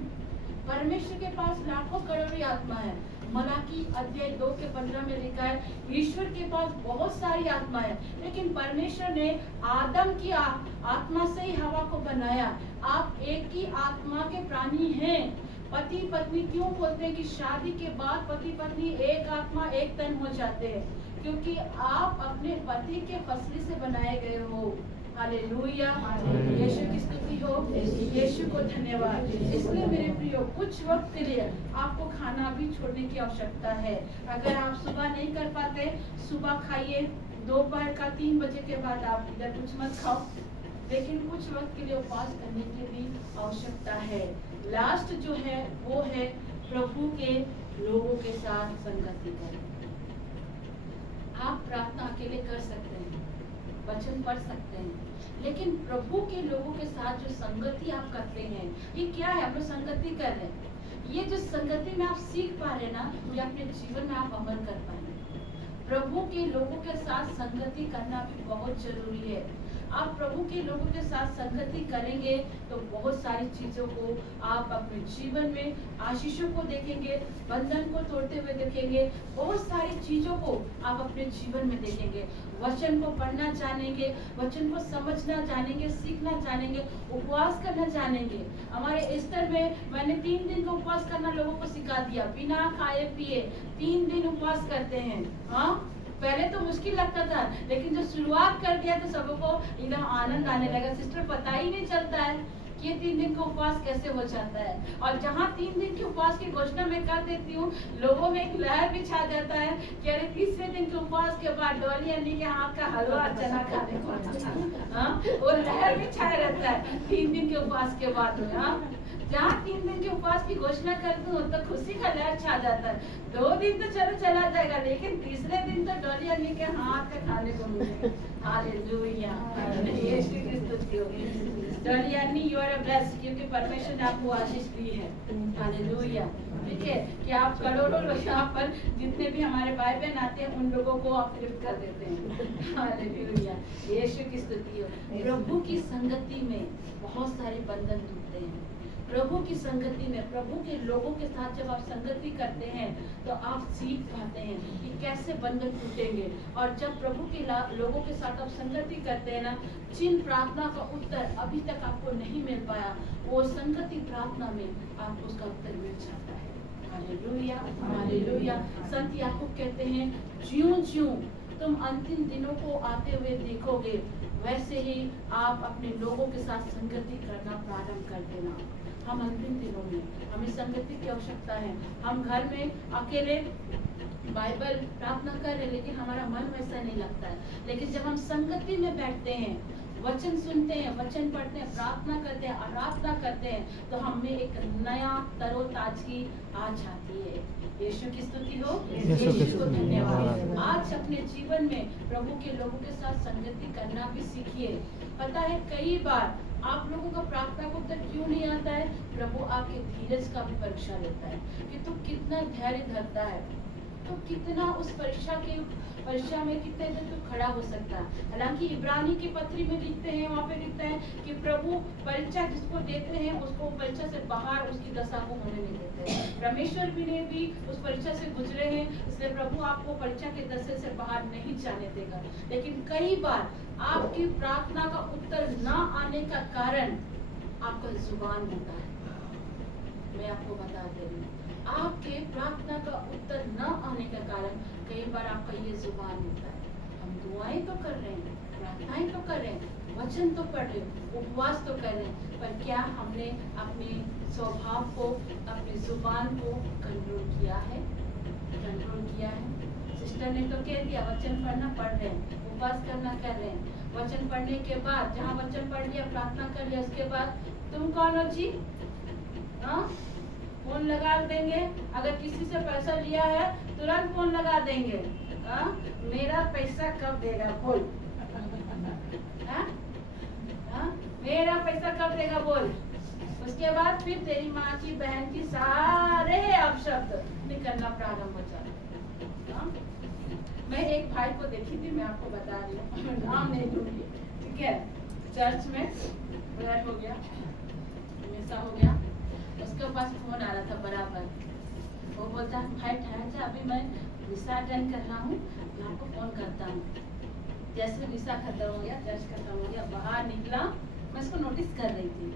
परमेश्वर के पास लाखों करोड़ों आत्मा है। मलाकी अध्याय 2:15 में लिखा है ईश्वर के पास बहुत सारी आत्मा है, लेकिन परमेश्वर ने आदम की आत्मा से ही हवा को बनाया। आप एक ही आत्मा के प्राणी हैं। पति पत्नी क्यों बोलते हैं कि शादी के बाद पति पत्नी एक आत्मा एक तन हो जाते हैं? क्योंकि आप अपने पति के फसली से बनाए गए हो। हालेलुया, यीशु की स्तुति हो, यीशु को धन्यवाद। इसलिए मेरे प्रियो कुछ वक्त के लिए आपको खाना भी छोड़ने की आवश्यकता है। अगर आप सुबह नहीं कर पाते, सुबह खाइए, दोपहर का 3 बजे के बाद आप इधर कुछ मत खाओ, लेकिन कुछ वक्त के लिए उपवास करने की भी आवश्यकता आवश्यकता है। लास्ट जो है वो है प्रभु के लोगों के साथ संगति करें। आप प्रार्थना अकेले कर सकते हैं, वचन पढ़ सकते हैं, लेकिन प्रभु के लोगों के साथ जो संगति आप करते हैं, ये क्या है? आप लोग संगति कर रहे हैं। ये जो संगति में आप सीख पा रहे हैं ना, ये अपने जीवन में आप अमल कर पाएंगे। प्रभु के लोगों के साथ संगति करना भी बहुत जरूरी है। आप प्रभु के लोगों के साथ संगति करेंगे तो बहुत सारी चीजों को आप अपने जीवन में आशीषों को देखेंगे, बंधन को तोड़ते हुए देखेंगे, बहुत सारी चीजों को आप अपने जीवन में देखेंगे। वचन को पढ़ना जानेंगे, वचन को समझना जानेंगे, सीखना जानेंगे, उपवास करना जानेंगे। हमारे एस्तर में मैंने 3 दिन का उपवास करना लोगों को सिखा दिया। बिना खाए पिए 3 दिन उपवास करते हैं। हाँ, पहले तो मुश्किल लगता था, लेकिन जब शुरुआत कर दिया तो सबको एकदम आनंद आने लगा। सिस्टर, पता ही नहीं चलता है कि ये 3 दिन का उपवास कैसे हो जाता है। और जहाँ 3 दिन के उपवास की घोषणा मैं कर देती हूँ, लोगों में एक लहर भी छा जाता है कि अरे 30वें दिन के उपवास के बाद डॉली अन्नी के हाथ का हलवा चना खाने को। हाँ, वो लहर भी छाया रहता है 3 दिन के उपवास के बाद में। हाँ, जहाँ 3 दिन के उपवास की घोषणा करती हूँ तो खुशी का लहर छा जाता है। 2 दिन तो चलो चला जाएगा, लेकिन तीसरे दिन तो डॉली अन्नी के हाथ का खाने को मिलेगा। हालेलुया, यीशु की स्तुति हो। डॉली अन्नी, यू आर ब्लेस्ड, क्योंकि परमेश्वर ने आपको आशीष दी है। हालेलुया, ठीक है, कि आप करोड़ों लोग यहाँ पर जितने भी हमारे भाई बहन आते हैं उन लोगों को आप तृप्त कर देते हैं। हालेलुया, यीशु की स्तुति हो। प्रभु की संगति में बहुत सारे बंधन टूटते हैं। प्रभु की संगति में, प्रभु के लोगों के साथ जब आप संगति करते हैं तो आप सीख पाते हैं कि कैसे बंधन टूटेंगे। और जब प्रभु के लोगों के साथ आप संगति करते हैं ना, जिन प्रार्थना का उत्तर अभी तक आपको नहीं मिल पाया, वो संगति प्रार्थना में आपको उसका उत्तर मिल जाता है। Hallelujah, hallelujah. संत याकूब कहते हैं, ज्यों-ज्यों तुम अंतिम दिनों को आते हुए देखोगे, वैसे ही आप अपने लोगों के साथ संगति करना प्रारंभ कर देना। हम अंतिम दिनों में हमें संगति की आवश्यकता है। हम घर में अकेले बाइबल प्रार्थना कर रहे, लेकिन हमारा मन वैसा नहीं लगता है। लेकिन जब हम संगति में बैठते हैं, वचन सुनते हैं, वचन पढ़ते हैं, प्रार्थना करते हैं, आराधना करते हैं, तो हमें एक नया तरोताजगी आ जाती है। यीशु की स्तुति हो, यीशु को धन्यवाद। आज अपने जीवन में प्रभु के लोगों के साथ संगति करना भी सीखिए। पता है, कई बार आप लोगों का प्रार्थना को उत्तर क्यों नहीं आता है? प्रभु आपके धीरज का भी परीक्षा लेता है कि तू कितना धैर्य धरता है, तो कितना उस परीक्षा में कितने देर तू खड़ा हो सकता है। हालांकि इब्रानी की पत्री में लिखते हैं, वहाँ पे लिखता है कि प्रभु परीक्षा जिसको देते हैं उसको परीक्षा से बाहर उसकी दशा को होने नहीं देते हैं। परमेश्वर भी उस परीक्षा से गुजरे हैं, इसलिए प्रभु आपको परीक्षा के दशे से बाहर नहीं जाने देगा। लेकिन कई बार आपकी प्रार्थना का उत्तर न आने का कारण आपका जुबान होता है। मैं आपको बता दे रही हूँ, आपके प्रार्थना का उत्तर न आने का कारण कई बार आपका ये जुबान होता है। हम दुआएं तो कर रहे हैं, प्रार्थनाएं तो कर रहे हैं, वचन तो पढ़ रहे हैं, उपवास तो कर रहे हैं, पर क्या हमने अपने स्वभाव को, अपनी जुबान को कंट्रोल किया है? कंट्रोल किया है? सिस्टर ने तो कह दिया वचन पढ़ना पढ़ रहे हैं, उपवास करना कर रहे हैं। वचन पढ़ने के बाद, जहाँ वचन पढ़ लिया, प्रार्थना कर लिया, उसके बाद तुम कौन हो जी? हाँ, फोन लगा देंगे। अगर किसी से पैसा लिया है तुरंत फोन लगा देंगे। हाँ, मेरा पैसा कब देगा बोल। हाँ? हाँ? मेरा पैसा कब देगा बोल। उसके बाद फिर तेरी माँ की, बहन की सारे अपशब्द निकलना प्रारंभ हो जाते। हाँ? मैं एक भाई को देखी थी, मैं आपको बता रही हूँ, नाम नहीं लूंगी, ठीक है। चर्च में प्रेयर हो गया, मिसा हो गया, उसके पास फोन आ रहा था बराबर। वो बोलता है, भाई ठहर जा, अभी मैं मिसा अटेंड कर रहा हूँ, मैं आपको फोन करता हूँ। जैसे मिसा खत्म हो गया, चर्च खत्म हो गया, बाहर निकला, मैं इसको नोटिस कर रही थी,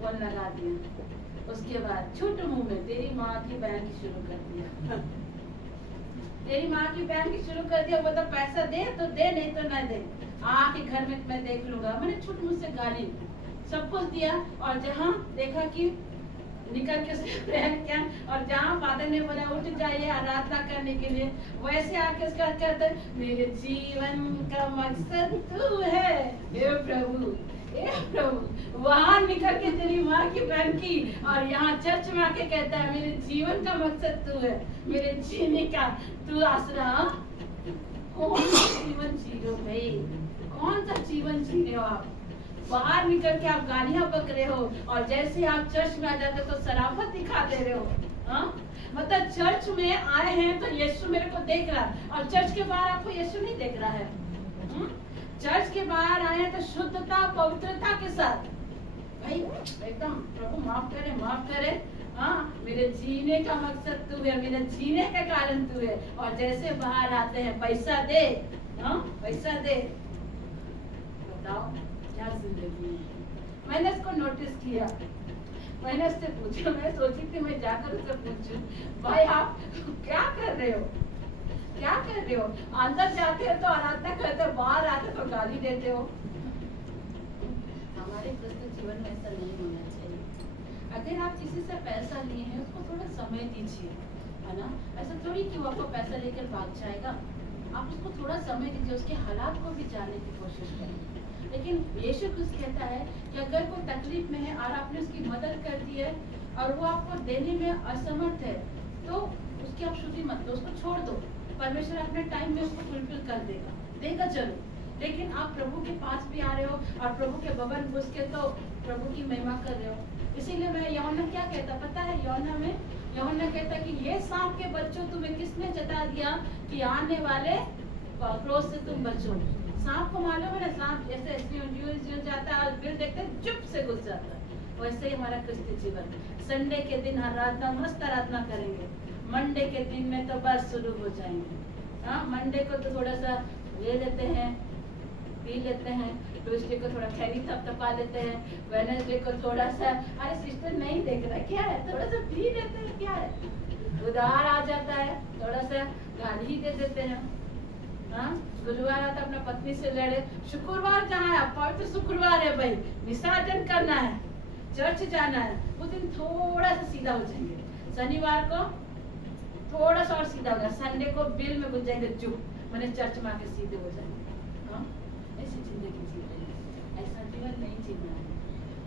फोन लगा दिया। उसके बाद छूट मुंह में तेरी माँ की बहन की शुरू कर दिया। तेरी माँ की बहन की शुरू कर दिया। बोलता पैसा दे तो दे, नहीं तो न दे, आके घर में मैं देख लूंगा। मैंने छूट मुझसे गाली सब कुछ दिया, और जहाँ देखा कि निकल के प्रेयर किया, और जहाँ फादर ने बोला उठ जाइए आराधना करने के लिए, वैसे आके उसका कहते, मेरे जीवन का मकसद तू है हे प्रभु, प्रभु वहां निकल के तेरी माँ की बहन की और यहाँ चर्च में आके कहता है मेरे जीवन का मकसद तू है, मेरे जीने का तू आसरा। कौन सा जीवन जी रहे हो भाई, कौन सा जीवन जी रहे हो आप? बाहर निकल के आप गालियां बक रहे हो और जैसे आप चर्च में आ जाते हो तो शराफत दिखा दे रहे हो। हाँ, मतलब चर्च में आए हैं तो यीशु मेरे को देख रहा है और चर्च के बाहर आपको यीशु नहीं देख रहा है। चर्च के बाहर आए हैं तो शुद्धता पवित्रता के साथ भाई एकदम प्रभु माफ करे। हाँ, मेरे जीने का मकसद तू है, मेरे जीने का कारण तू है। और जैसे बाहर आते हैं पैसा दे, हाँ पैसा दे। बताओ क्या जिंदगी है। मैंने इसको नोटिस किया, मैंने उससे पूछा, मैं सोची थी मैं जाकर उससे पूछूं भाई आप क्या कर रहे हो, क्या कर रहे हो? अंदर जाते हो तो आराधना करते हो, बाहर आते तो गाली देते हो। हमारे क्रिस्तीय जीवन में ऐसा नहीं होना चाहिए। अगर आप किसी से पैसा लिए हैं उसको थोड़ा समय दीजिए, है ना। ऐसा थोड़ी कि वो आपको पैसा लेकर भाग जाएगा। आप उसको थोड़ा समय दीजिए, उसके हालात को भी जानने की कोशिश करें। लेकिन यीशु कुछ कहता है कि अगर कोई तकलीफ में है और आपने उसकी मदद कर दी है और वो आपको देने में असमर्थ है तो उसकी आप शुद्धि मत दो, उसको छोड़ दो। परमेश्वर अपने टाइम में उसको फुलफिल कर देगा जरूर। लेकिन आप प्रभु के पास भी आ रहे हो और प्रभु के भवन घुस के तो प्रभु की महिमा कर रहे हो। इसीलिए मैं यूहन्ना क्या कहता पता है, यूहन्ना कहता कि ये सांप के बच्चों तुम्हें किसने जता दिया कि आने वाले क्रोध से तुम बचो। सांप को मालूम है ना, सांप जैसे जाता है और फिर देखते चुप से घुस जाता है। वैसे ही हमारा क्रिस्तीय जीवन, संडे के दिन आराधना मस्त आराधना करेंगे, मंडे के दिन में तो बस शुरू हो जाएंगे। हाँ, मंडे को तो थोड़ा सा ले लेते हैं, पी लेते हैं, ट्यूसडे को थोड़ा खैरी थपथपा लेते हैं, वेडनेसडे को थोड़ा सा अरे सिस्टर नहीं देख रहा क्या है, थोड़ा सा पी लेते हैं, क्या है, उधार आ जाता है, थोड़ा सा गाली दे देते हैं। हाँ, गुरुवार आता अपना पत्नी से लड़े, शुक्रवार जहाँ है पवित्र शुक्रवार है भाई, विसर्जन करना है, चर्च जाना है, उस दिन थोड़ा सा सीधा हो जाएंगे, शनिवार को थोड़ा सा और सीधा होगा, संडे को बिल में घुस जाएंगे चुप, मैंने चर्च में आके सीधे हो जाएंगे। हाँ, ऐसी जिंदगी जी रही है, ऐसा जीवन नहीं जीना है।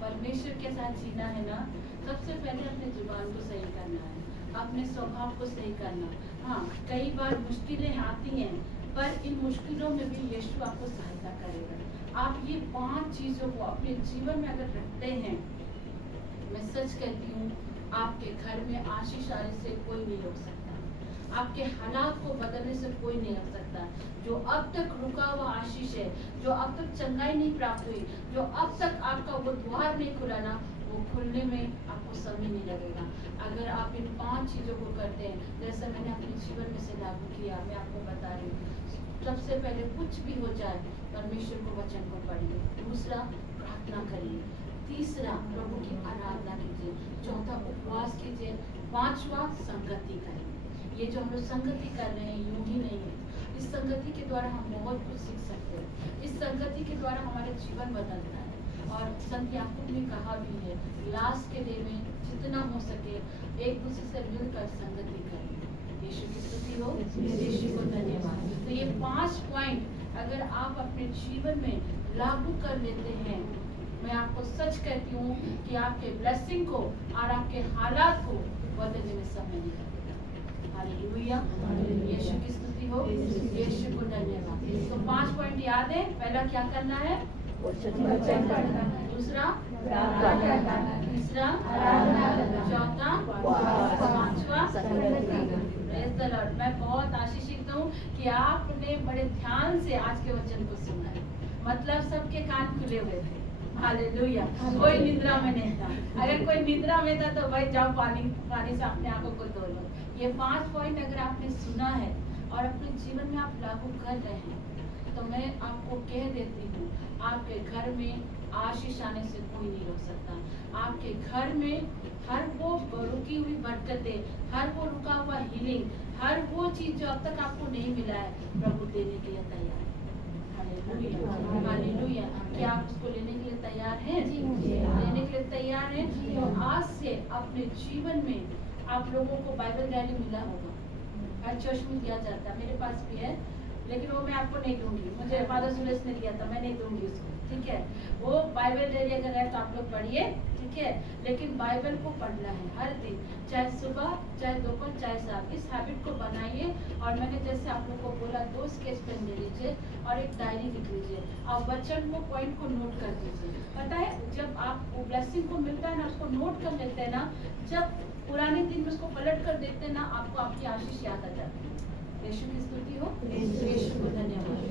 परमेश्वर के साथ जीना है ना, सबसे पहले अपने जुबान को सही करना है, अपने स्वभाव को सही करना। हाँ, कई बार मुश्किलें आती हैं पर इन मुश्किलों में भी यीशु आपको सहायता करेगा। आप ये 5 चीजों को अपने जीवन में अगर रखते हैं, मैं सच कहती हूँ आपके घर में आशीष आने से कोई नहीं रोक सकता, आपके हालात को बदलने से कोई नहीं रोक सकता। जो अब तक रुका हुआ आशीष है, जो अब तक चंगाई नहीं प्राप्त हुई, जो अब तक आपका वो द्वार नहीं खुला ना, वो खुलने में आपको समय नहीं लगेगा। अगर आप इन 5 चीजों को करते हैं, जैसे मैंने अपने जीवन में से लागू किया, मैं आपको बता रही हूँ। सबसे पहले कुछ भी हो जाए परमेश्वर को वचन को पढ़िए, दूसरा प्रार्थना करिए, तीसरा प्रभु की आराधना कीजिए, चौथा उपवास कीजिए, 5वां संगति करिए। ये जो हम लोग संगति कर रहे हैं यूं ही नहीं है, इस संगति के द्वारा हम बहुत कुछ सीख सकते हैं, इस संगति के द्वारा हमारा जीवन बदलता है। और संत याकूब ने कहा भी है, लास्ट के डे में जितना हो सके एक दूसरे से मिलकर संगति करें। यीशु की स्तुति हो, यीशु को धन्यवाद। तो ये 5 पॉइंट अगर आप अपने जीवन में लागू कर लेते हैं, मैं आपको सच कहती हूँ कि आपके ब्लेसिंग को और आपके हालात को बदलने में समय नहीं लगेगा। हालेलुया, यीशु की स्तुति हो, यीशु को धन्यवाद। तो 5 पॉइंट याद है, पहला क्या करना है, दूसरा तीसरा, चौथा, 5वां। Praise the lord. मैं बहुत आशीषित हूँ कि आपने बड़े ध्यान से आज के वचन को सुना है, मतलब सबके कान खुले हुए थे। हालेलुया, कोई निद्रा में नहीं था। अगर कोई निद्रा में था तो भाई जाओ पानी से अपने आंखों को धो लो। ये 5 पॉइंट अगर आपने सुना है और अपने जीवन में आप लागू कर रहे हैं, तो मैं आपको कह देती हूँ, आपके घर में आशीष आने से कोई नहीं रोक सकता। आपके घर में हर वो रुकी हुई बरकतें, हर वो रुका हुआ हीलिंग, हर वो चीज जो अब तक आपको नहीं मिला है, प्रभु देने के लिए तैयार है। Hallelujah, hallelujah. क्या आप उसको लेने के लिए तैयार हैं? लेने के लिए तैयार हैं? तो आज से अपने जीवन में आप लोगों को बाइबल डायरी मिला होगा, हर चर्च में दिया जाता है, मेरे पास भी है, लेकिन वो मैं आपको नहीं दूंगी, मुझे फादर सुरेश ने दिया था, मैं नहीं दूंगी उसको, ठीक है। वो बाइबल ले लिया गया तो आप लोग पढ़िए, ठीक है, लेकिन बाइबल को पढ़ना है हर दिन, चाहे सुबह चाहे दोपहर चाहे शाम, इस हैबिट को बनाइए। और मैंने जैसे आप लोग को बोला 2 स्केच पेन ले लीजिए और एक डायरी लिख लीजिए और वचन को पॉइंट को नोट कर दीजिए। पता है जब आप वो ब्लेसिंग को मिलता है ना, उसको नोट कर लेते हैं ना, जब पुराने दिन में उसको पलट कर देखते हैं ना, आपको आपकी आशीष याद आ जाती है। यीशु की स्तुति हो, यीशु को धन्यवाद।